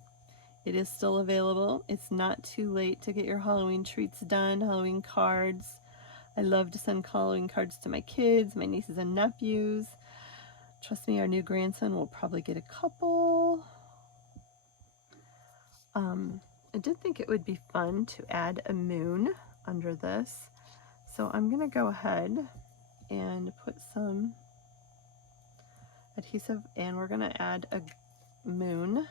It is still available. It's not too late to get your Halloween treats done, Halloween cards. I love to send Halloween cards to my kids, my nieces and nephews. Trust me, our new grandson will probably get a couple. I did think it would be fun to add a moon under this. So I'm gonna go ahead and put some adhesive, and we're gonna add a moon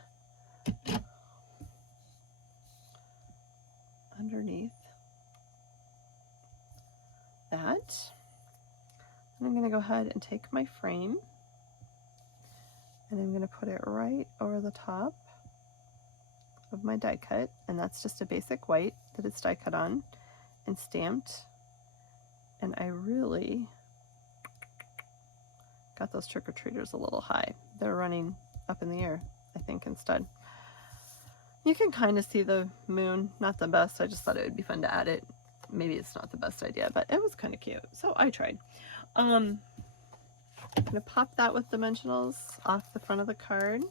underneath that. And I'm gonna go ahead and take my frame, and I'm gonna put it right over the top of my die cut, and that's just a basic white that it's die cut on and stamped. And I really got those trick-or-treaters a little high. They're running up in the air, I think, instead. You can kind of see the moon, not the best. I just thought it would be fun to add it. Maybe it's not the best idea, but it was kind of cute, so I tried. I'm gonna pop that with dimensionals off the front of the card.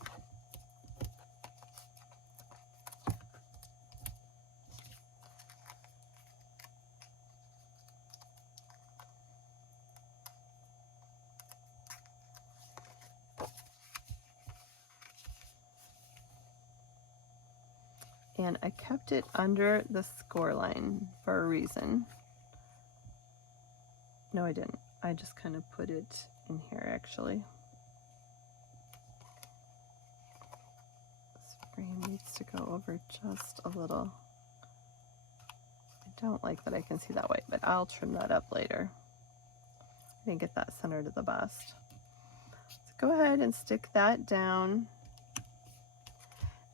And I kept it under the score line for a reason. No, I didn't. I just kind of put it in here, actually. This frame needs to go over just a little. I don't like that I can see that white, but I'll trim that up later. I didn't get that centered at the best. So go ahead and stick that down.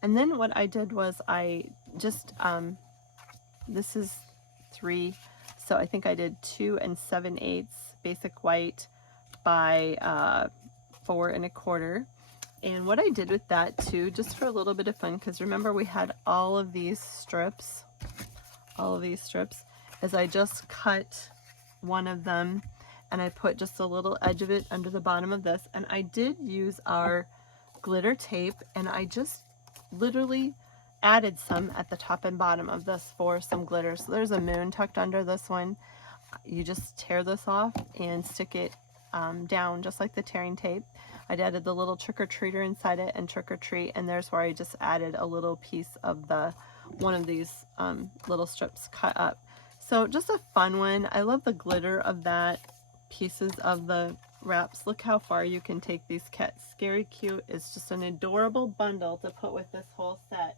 And then what I did was I just, this is 3, so I think I did 2 7/8 basic white by 4 1/4. And what I did with that too, just for a little bit of fun, because remember we had all of these strips, is I just cut one of them and I put just a little edge of it under the bottom of this. And I did use our glitter tape, and I just literally added some at the top and bottom of this for some glitter. So there's a moon tucked under this one. You just tear this off and stick it down just like the tearing tape. I'd added the little trick-or-treater inside it and trick-or-treat, and there's where I just added a little piece of the one of these little strips cut up. So just a fun one. I love the glitter of that. pieces of the wraps. Look how far you can take these kits. Scary Cute is just an adorable bundle to put with this whole set.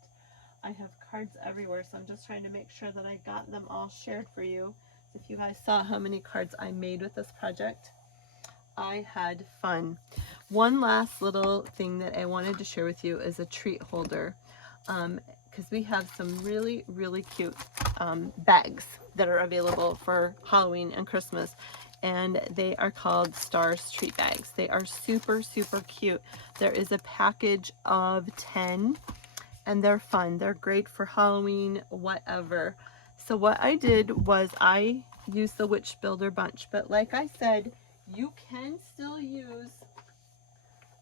I have cards everywhere, so I'm just trying to make sure that I got them all shared for you. If you guys saw how many cards I made with this project, I had fun. One last little thing that I wanted to share with you is a treat holder, because we have some really, really cute bags that are available for Halloween and Christmas, and they are called Stars Treat Bags. They are super, super cute. There is a package of 10, and they're fun. They're great for Halloween, whatever. So what I did was I used the Witch Builder bunch, but like I said, you can still use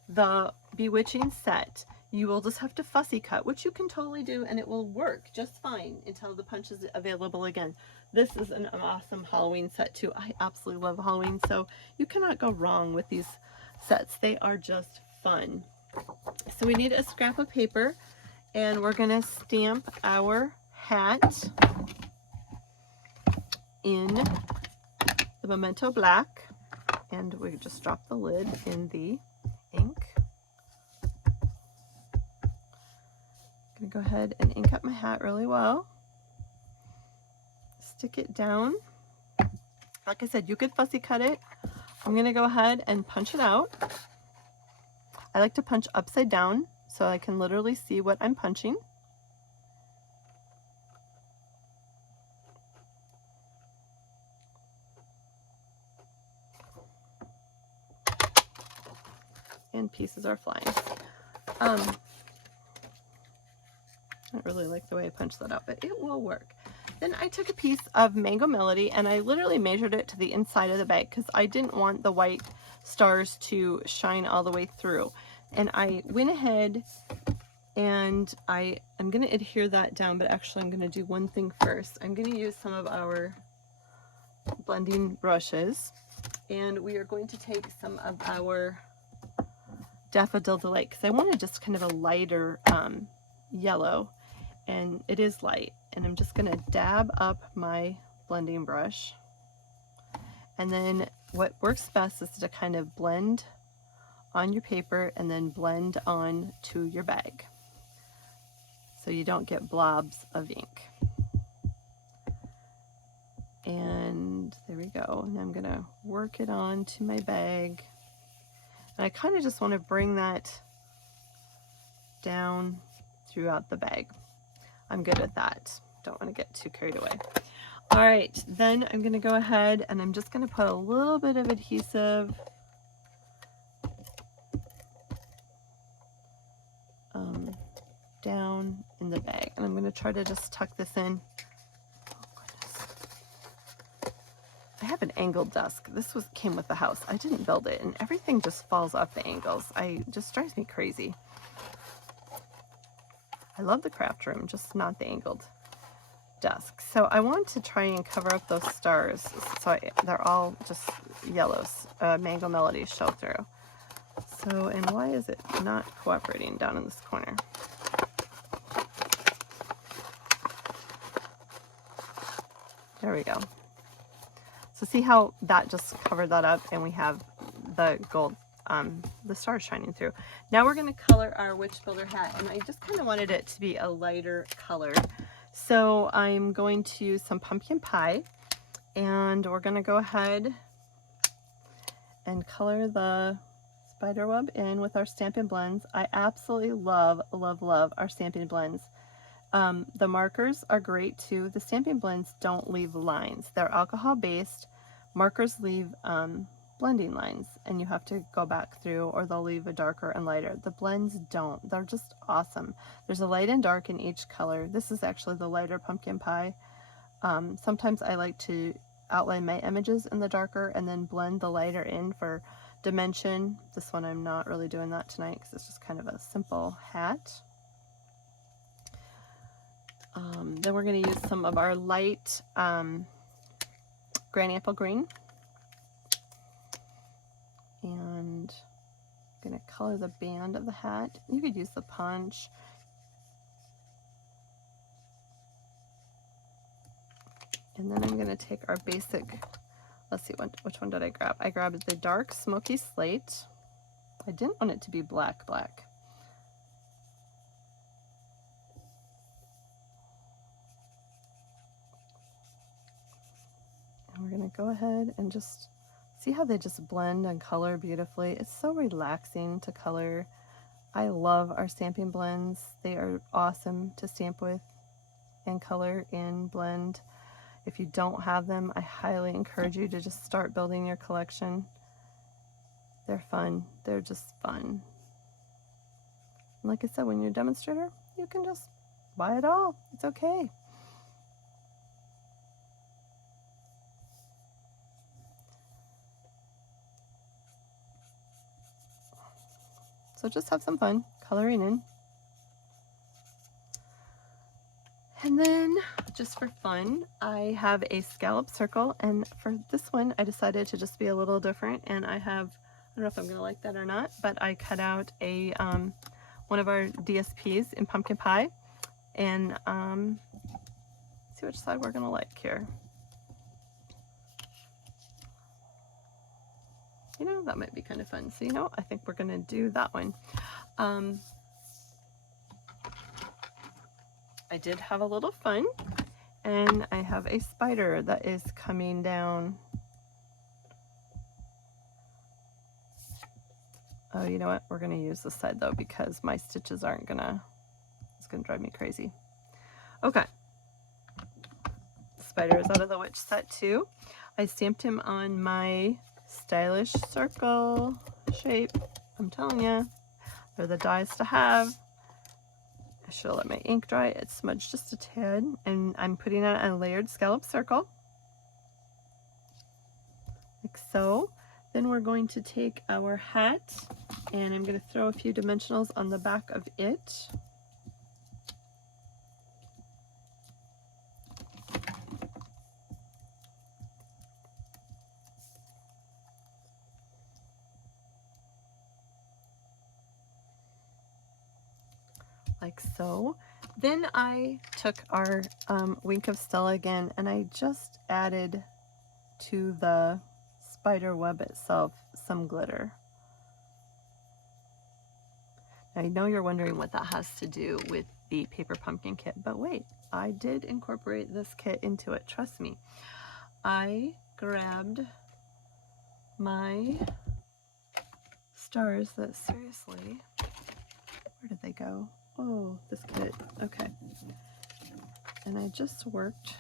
the Bewitching set. You will just have to fussy cut, which you can totally do, and it will work just fine until the punch is available again. This is an awesome Halloween set too. I absolutely love Halloween, so you cannot go wrong with these sets. They are just fun. So we need a scrap of paper, and we're gonna stamp our hat in the Memento Black, and we just drop the lid in the ink. I'm gonna go ahead and ink up my hat really well. Stick it down. Like I said, you could fussy cut it. I'm gonna go ahead and punch it out. I like to punch upside down so I can literally see what I'm punching. And pieces are flying. I don't really like the way I punched that out, but it will work. Then I took a piece of Mango Melody and I literally measured it to the inside of the bag because I didn't want the white stars to shine all the way through. And I went ahead and I'm going to adhere that down, but actually I'm going to do one thing first. I'm going to use some of our blending brushes, and we are going to take some of our Daffodil Delight because I wanted just kind of a lighter yellow, and it is light, and I'm just going to dab up my blending brush. And then what works best is to kind of blend on your paper and then blend on to your bag so you don't get blobs of ink. And there we go. And I'm going to work it on to my bag. And I kind of just want to bring that down throughout the bag. I'm good at that. Don't want to get too carried away. All right, then I'm going to go ahead and I'm just going to put a little bit of adhesive down in the bag. And I'm going to try to just tuck this in. Oh, goodness. I have an angled desk. This came with the house. I didn't build it, and everything just falls off the angles. It just drives me crazy. I love the craft room, just not the angled desk. So I want to try and cover up those stars so they're all just yellows, Mango Melody show through. So, and why is it not cooperating down in this corner? There we go. So see how that just covered that up, and we have the gold, the stars shining through. Now we're going to color our Witch Builder hat, and I just kind of wanted it to be a lighter color. So I'm going to use some pumpkin pie, and we're going to go ahead and color the spider web in with our Stampin' Blends. I absolutely love, love, love our Stampin' Blends. The markers are great too. The Stampin' Blends don't leave lines. They're alcohol based. Markers leave blending lines, and you have to go back through, or they'll leave a darker and lighter. The blends don't. They're just awesome. There's a light and dark in each color. This is actually the lighter pumpkin pie. Sometimes I like to outline my images in the darker and then blend the lighter in for dimension. This one I'm not really doing that tonight because it's just kind of a simple hat. Then we're going to use some of our light Granny Apple Green. And I'm going to color the band of the hat. You could use the punch. And then I'm going to take our basic let's see, which one did I grab? I grabbed the dark smoky slate. I didn't want it to be black. And we're gonna go ahead and just see how they just blend and color beautifully. It's so relaxing to color. I love our stamping blends. They are awesome to stamp with and color and blend. If you don't have them, I highly encourage you to just start building your collection. They're fun. They're just fun. And like I said, when you're a demonstrator, you can just buy it all. It's okay. So just have some fun coloring in. And then just for fun, I have a scallop circle, and for this one I decided to just be a little different, and I don't know if I'm gonna like that or not, but I cut out a one of our DSPs in pumpkin pie, and see which side we're gonna like here. You know, that might be kind of fun. So, you know, I think we're gonna do that one. I did have a little fun, and I have a spider that is coming down. Oh, you know what? We're gonna use this side though, because my stitches aren't gonna, it's gonna drive me crazy. Okay. Spider is out of the witch set too. I stamped him on my stylish circle shape. I'm telling you, they're the dies to have. I should let my ink dry. It smudged just a tad, and I'm putting it on a layered scallop circle, like so. Then we're going to take our hat, and I'm going to throw a few dimensionals on the back of it. Like so. Then I took our Wink of Stella again, and I just added to the spider web itself some glitter. Now, I know you're wondering what that has to do with the paper pumpkin kit, but wait, I did incorporate this kit into it, trust me. I grabbed my stars that, seriously, where did they go? Oh, this kit, okay. And I just worked,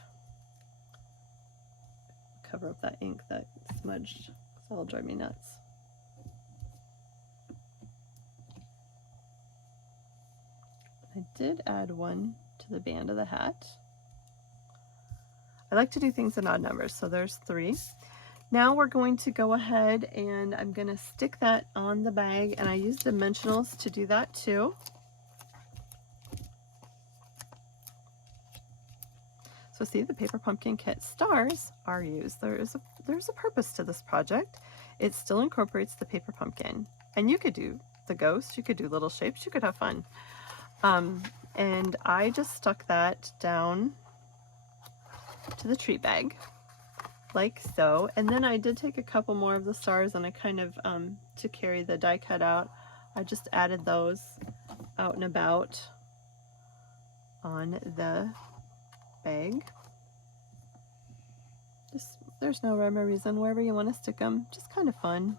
cover up that ink that smudged, so it'll drive me nuts. I did add one to the band of the hat. I like to do things in odd numbers, so there's 3. Now we're going to go ahead and I'm going to stick that on the bag, and I use dimensionals to do that too. So see, the paper pumpkin kit stars are used. There's a purpose to this project. It still incorporates the paper pumpkin, and you could do the ghost, you could do little shapes, you could have fun. And I just stuck that down to the treat bag like so, and then I did take a couple more of the stars, and I kind of to carry the die cut out, I just added those out and about on the bag. Just, there's no rhyme or reason, wherever you want to stick them, just kind of fun.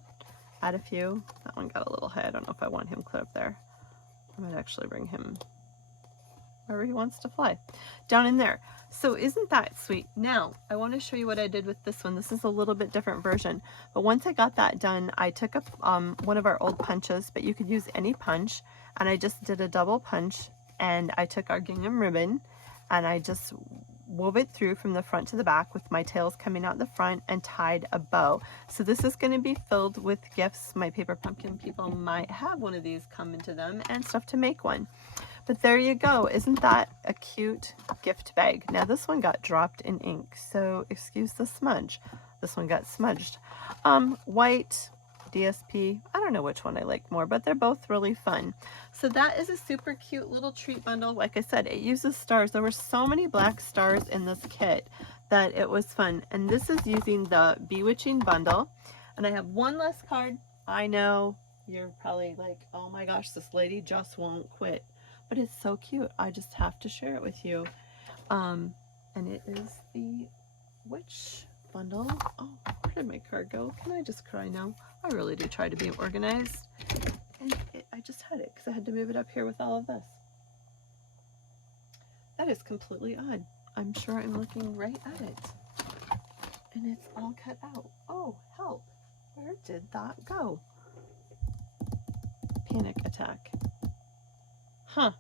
Add a few. That one got a little high. I don't know if I want him clear up there. I might actually bring him wherever he wants to fly, down in there. So isn't that sweet? Now I want to show you what I did with this one. This is a little bit different version, but once I got that done, I took up one of our old punches, but you could use any punch, and I just did a double punch, and I took our gingham ribbon and I just wove it through from the front to the back with my tails coming out the front and tied a bow. So this is going to be filled with gifts. My paper pumpkin people might have one of these come into them and stuff to make one. But there you go. Isn't that a cute gift bag? Now this one got dropped in ink, so excuse the smudge. This one got smudged. White, DSP, I don't know which one I like more, but they're both really fun. So that is a super cute little treat bundle. Like I said, it uses stars. There were so many black stars in this kit that it was fun. And this is using the Bewitching bundle. And I have one last card. I know you're probably like, oh my gosh, this lady just won't quit. But it's so cute. I just have to share it with you. And it is the Witch bundle. Oh, where did my card go? Can I just cry now? I really do try to be organized. And I just had it because I had to move it up here with all of this. That is completely odd. I'm sure I'm looking right at it. And it's all cut out. Oh, help. Where did that go? Panic attack. Huh.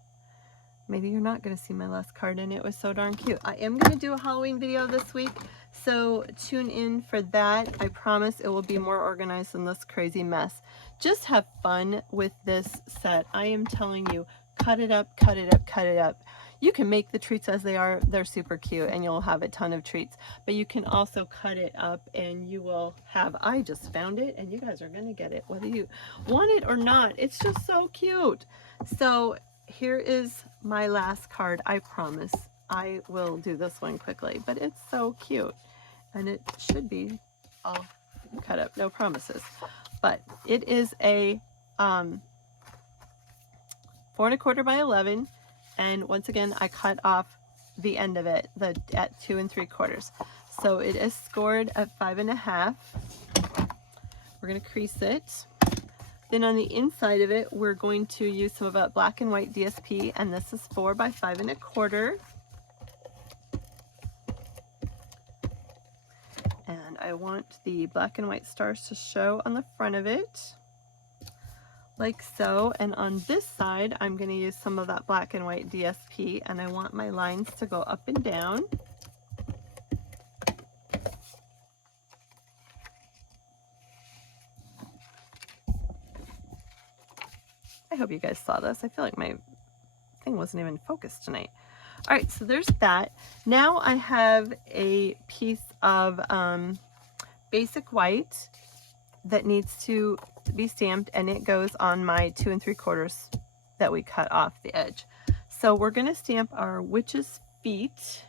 Maybe you're not going to see my last card, and it was so darn cute. I am going to do a Halloween video this week, so tune in for that. I promise it will be more organized than this crazy mess. Just have fun with this set. I am telling you, cut it up, cut it up, cut it up. You can make the treats as they are. They're super cute, and you'll have a ton of treats. But you can also cut it up, and you will have, I just found it, and you guys are going to get it, whether you want it or not. It's just so cute. So here is my last card. I promise I will do this one quickly, but it's so cute, and it should be all cut up. No promises, but it is a 4 1/4 by 11, and once again I cut off the end of it at 2 3/4, so it is scored at 5 1/2. We're going to crease it. Then on the inside of it, we're going to use some of that black and white DSP, and this is 4 by 5 1/4. And I want the black and white stars to show on the front of it, like so. And on this side, I'm going to use some of that black and white DSP, and I want my lines to go up and down. I hope you guys saw this. I feel like my thing wasn't even focused tonight. All right, so there's that. Now I have a piece of basic white that needs to be stamped, and it goes on my 2 3/4 that we cut off the edge. So we're going to stamp our witch's feet.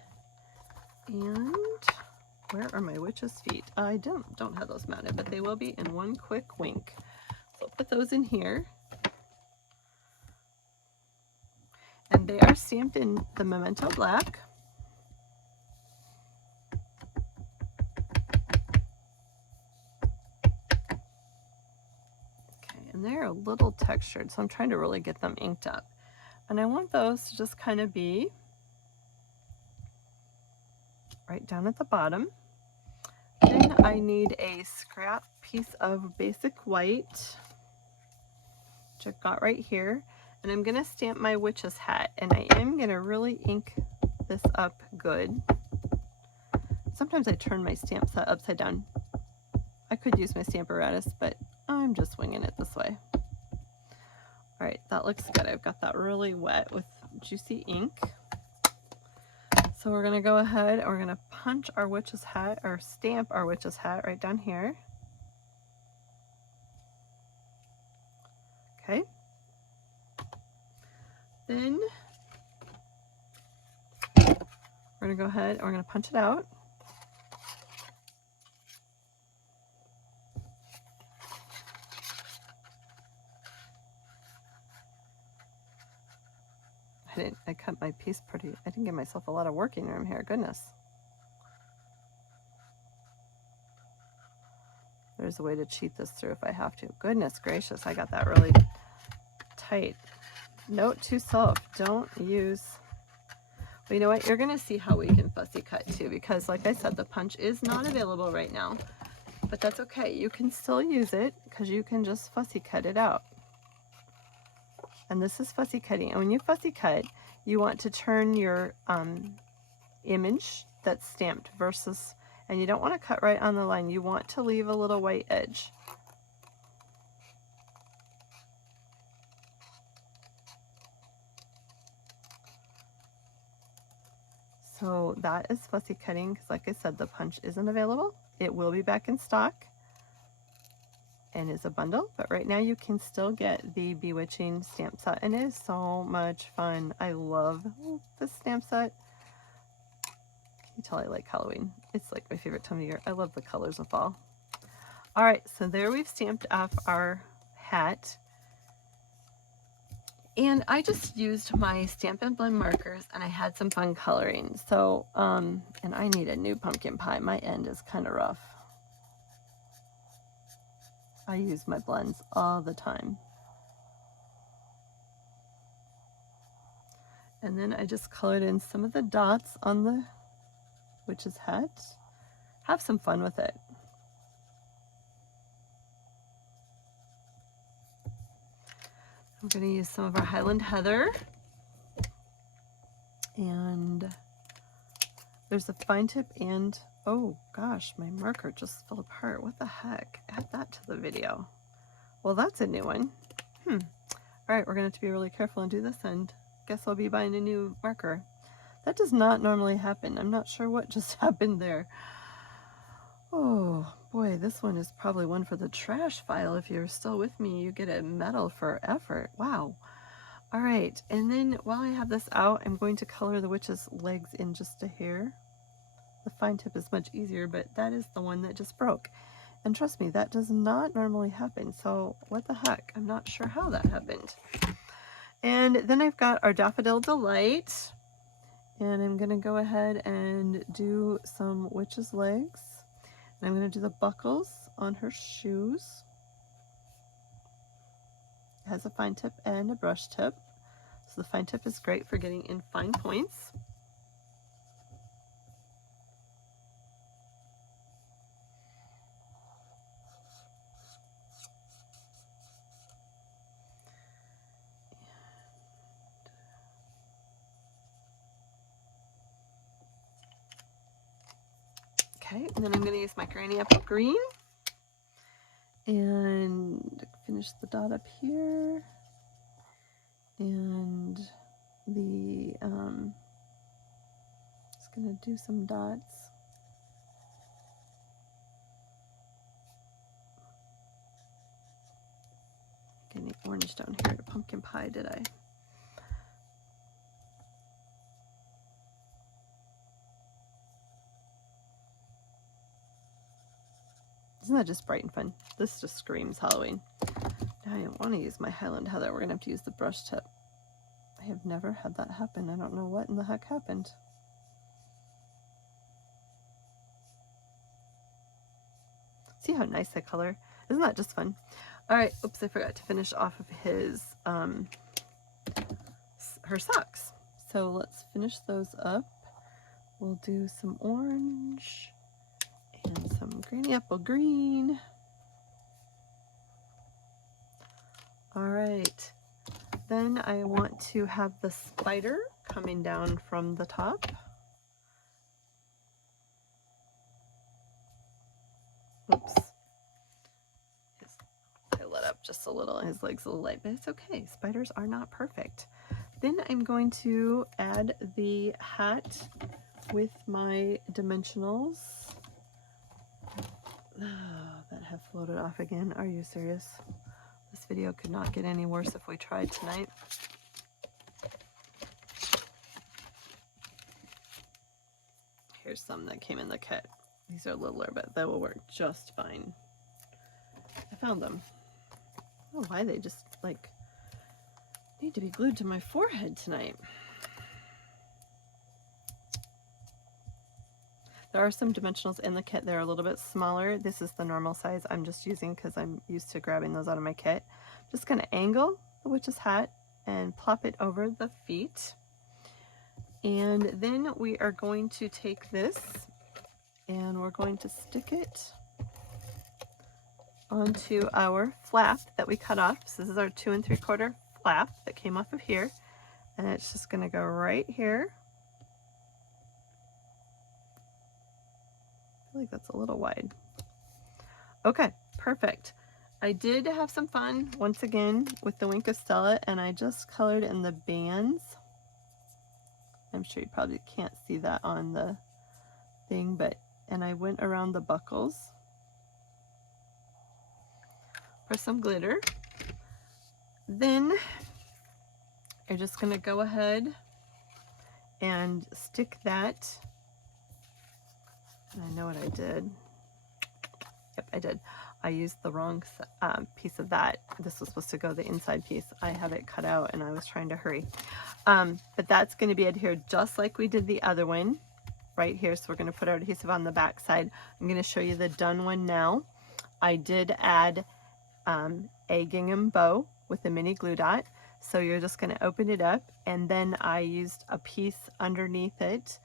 And where are my witch's feet? I don't have those mounted, but they will be in one quick wink. So I'll put those in here. And they are stamped in the Memento Black. Okay, and they're a little textured, so I'm trying to really get them inked up. And I want those to just kind of be right down at the bottom. Then I need a scrap piece of basic white, which I've got right here. And I'm going to stamp my witch's hat, and I am going to really ink this up good. Sometimes I turn my stamp set upside down. I could use my stamp apparatus, but I'm just winging it this way. All right, that looks good. I've got that really wet with juicy ink. So we're going to go ahead and we're going to punch our witch's hat, or stamp our witch's hat right down here. Okay. Then we're going to go ahead and we're going to punch it out. I cut my piece pretty. I didn't give myself a lot of working room here. Goodness. There's a way to cheat this through if I have to. Goodness gracious, I got that really tight. Note to self, don't use, well, you know what, you're going to see how we can fussy cut too, because like I said, the punch is not available right now, but that's okay. You can still use it because you can just fussy cut it out. And this is fussy cutting, and when you fussy cut, you want to turn your image that's stamped versus, and you don't want to cut right on the line. You want to leave a little white edge. So that is fussy cutting, because like I said, the punch isn't available. It will be back in stock and is a bundle, but right now you can still get the Bewitching stamp set, and it is so much fun. I love this stamp set. You tell I like Halloween. It's like my favorite time of year. I love the colors of fall. All right, so there we've stamped off our hat. And I just used my Stampin' Blend markers and I had some fun coloring. So, and I need a new pumpkin pie. My end is kind of rough. I use my blends all the time. And then I just colored in some of the dots on the witch's hat. Have some fun with it. I'm going to use some of our Highland Heather. And there's a fine tip and, oh gosh, my marker just fell apart. What the heck? Add that to the video. Well, that's a new one. All right, we're going to have to be really careful and do this, and guess I'll be buying a new marker. That does not normally happen. I'm not sure what just happened there. Oh boy, this one is probably one for the trash file. If you're still with me, you get a medal for effort. Wow. All right, and then while I have this out, I'm going to color the witch's legs in just a hair. The fine tip is much easier, but that is the one that just broke. And trust me, that does not normally happen. So what the heck? I'm not sure how that happened. And then I've got our Daffodil Delight. And I'm going to go ahead and do some witch's legs. And I'm going to do the buckles on her shoes. It has a fine tip and a brush tip. So the fine tip is great for getting in fine points. Okay, and then I'm going to use my Granny Apple Green and finish the dot up here. And the, just going to do some dots. Get any orange down here to pumpkin pie, did I? Isn't that just bright and fun? This just screams Halloween. Now I don't want to use my Highland Heather. We're going to have to use the brush tip. I have never had that happen. I don't know what in the heck happened. See how nice I color? Isn't that just fun? All right, oops, I forgot to finish off of his, her socks. So let's finish those up. We'll do some orange and some Granny Apple Green. All right, then I want to have the spider coming down from the top. Oops. I let up just a little, his leg's a little light, but it's okay. Spiders are not perfect. Then I'm going to add the hat with my dimensionals. Oh, that have floated off again. Are you serious? This video could not get any worse if we tried tonight. Here's some that came in the kit. These are littler, but they will work just fine. I found them. I don't know why they just like need to be glued to my forehead tonight. There are some dimensionals in the kit. They're a little bit smaller. This is the normal size I'm just using because I'm used to grabbing those out of my kit. I'm just going to angle the witch's hat and plop it over the feet. And then we are going to take this and we're going to stick it onto our flap that we cut off. So this is our 2 3/4 flap that came off of here. And it's just going to go right here. I feel like that's a little wide. Okay, perfect. I did have some fun once again with the Wink of Stella, and I just colored in the bands. I'm sure you probably can't see that on the thing, but and I went around the buckles for some glitter. Then you're just going to go ahead and stick that I know what I did. Yep, I did. I used the wrong piece of that. This was supposed to go the inside piece. I have it cut out and I was trying to hurry. But that's going to be adhered just like we did the other one right here. So we're going to put our adhesive on the back side. I'm going to show you the done one now. I did add a gingham bow with a mini glue dot. So you're just going to open it up, and then I used a piece underneath it.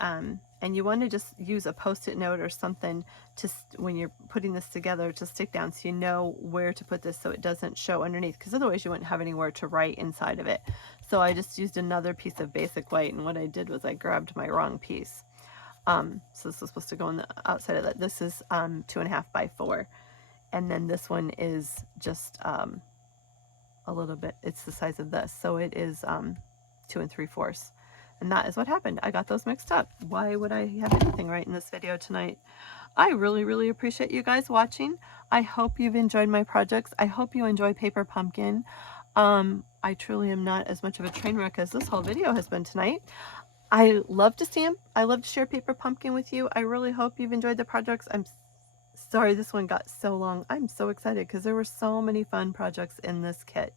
And you want to just use a post-it note or something to, when you're putting this together, to stick down so you know where to put this so it doesn't show underneath, because otherwise you wouldn't have anywhere to write inside of it. So I just used another piece of basic white, and what I did was I grabbed my wrong piece. So this is supposed to go on the outside of that. This is 2.5 by 4, and then this one is just a little bit, it's the size of this, so it is 2 3/4. And that is what happened. I got those mixed up. Why would I have anything right in this video tonight? I really appreciate you guys watching. I hope you've enjoyed my projects. I hope you enjoy Paper Pumpkin. I truly am not as much of a train wreck as this whole video has been tonight. I love to stamp. I love to share Paper Pumpkin with you. I really hope you've enjoyed the projects. I'm sorry this one got so long. I'm so excited because there were so many fun projects in this kit.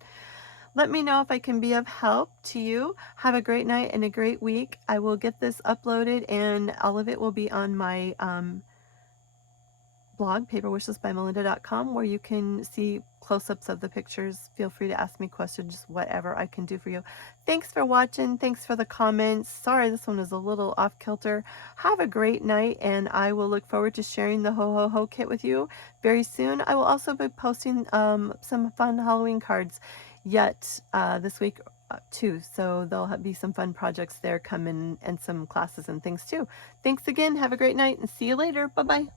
Let me know if I can be of help to you. Have a great night and a great week. I will get this uploaded, and all of it will be on my blog, paperwishesbymelinda.com, where you can see close-ups of the pictures. Feel free to ask me questions, whatever I can do for you. Thanks for watching. Thanks for the comments. Sorry this one is a little off kilter. Have a great night, and I will look forward to sharing the Ho Ho Ho kit with you very soon. I will also be posting some fun Halloween cards yet this week too, so there'll be some fun projects there coming and some classes and things too. Thanks again. Have a great night and see you later. Bye bye.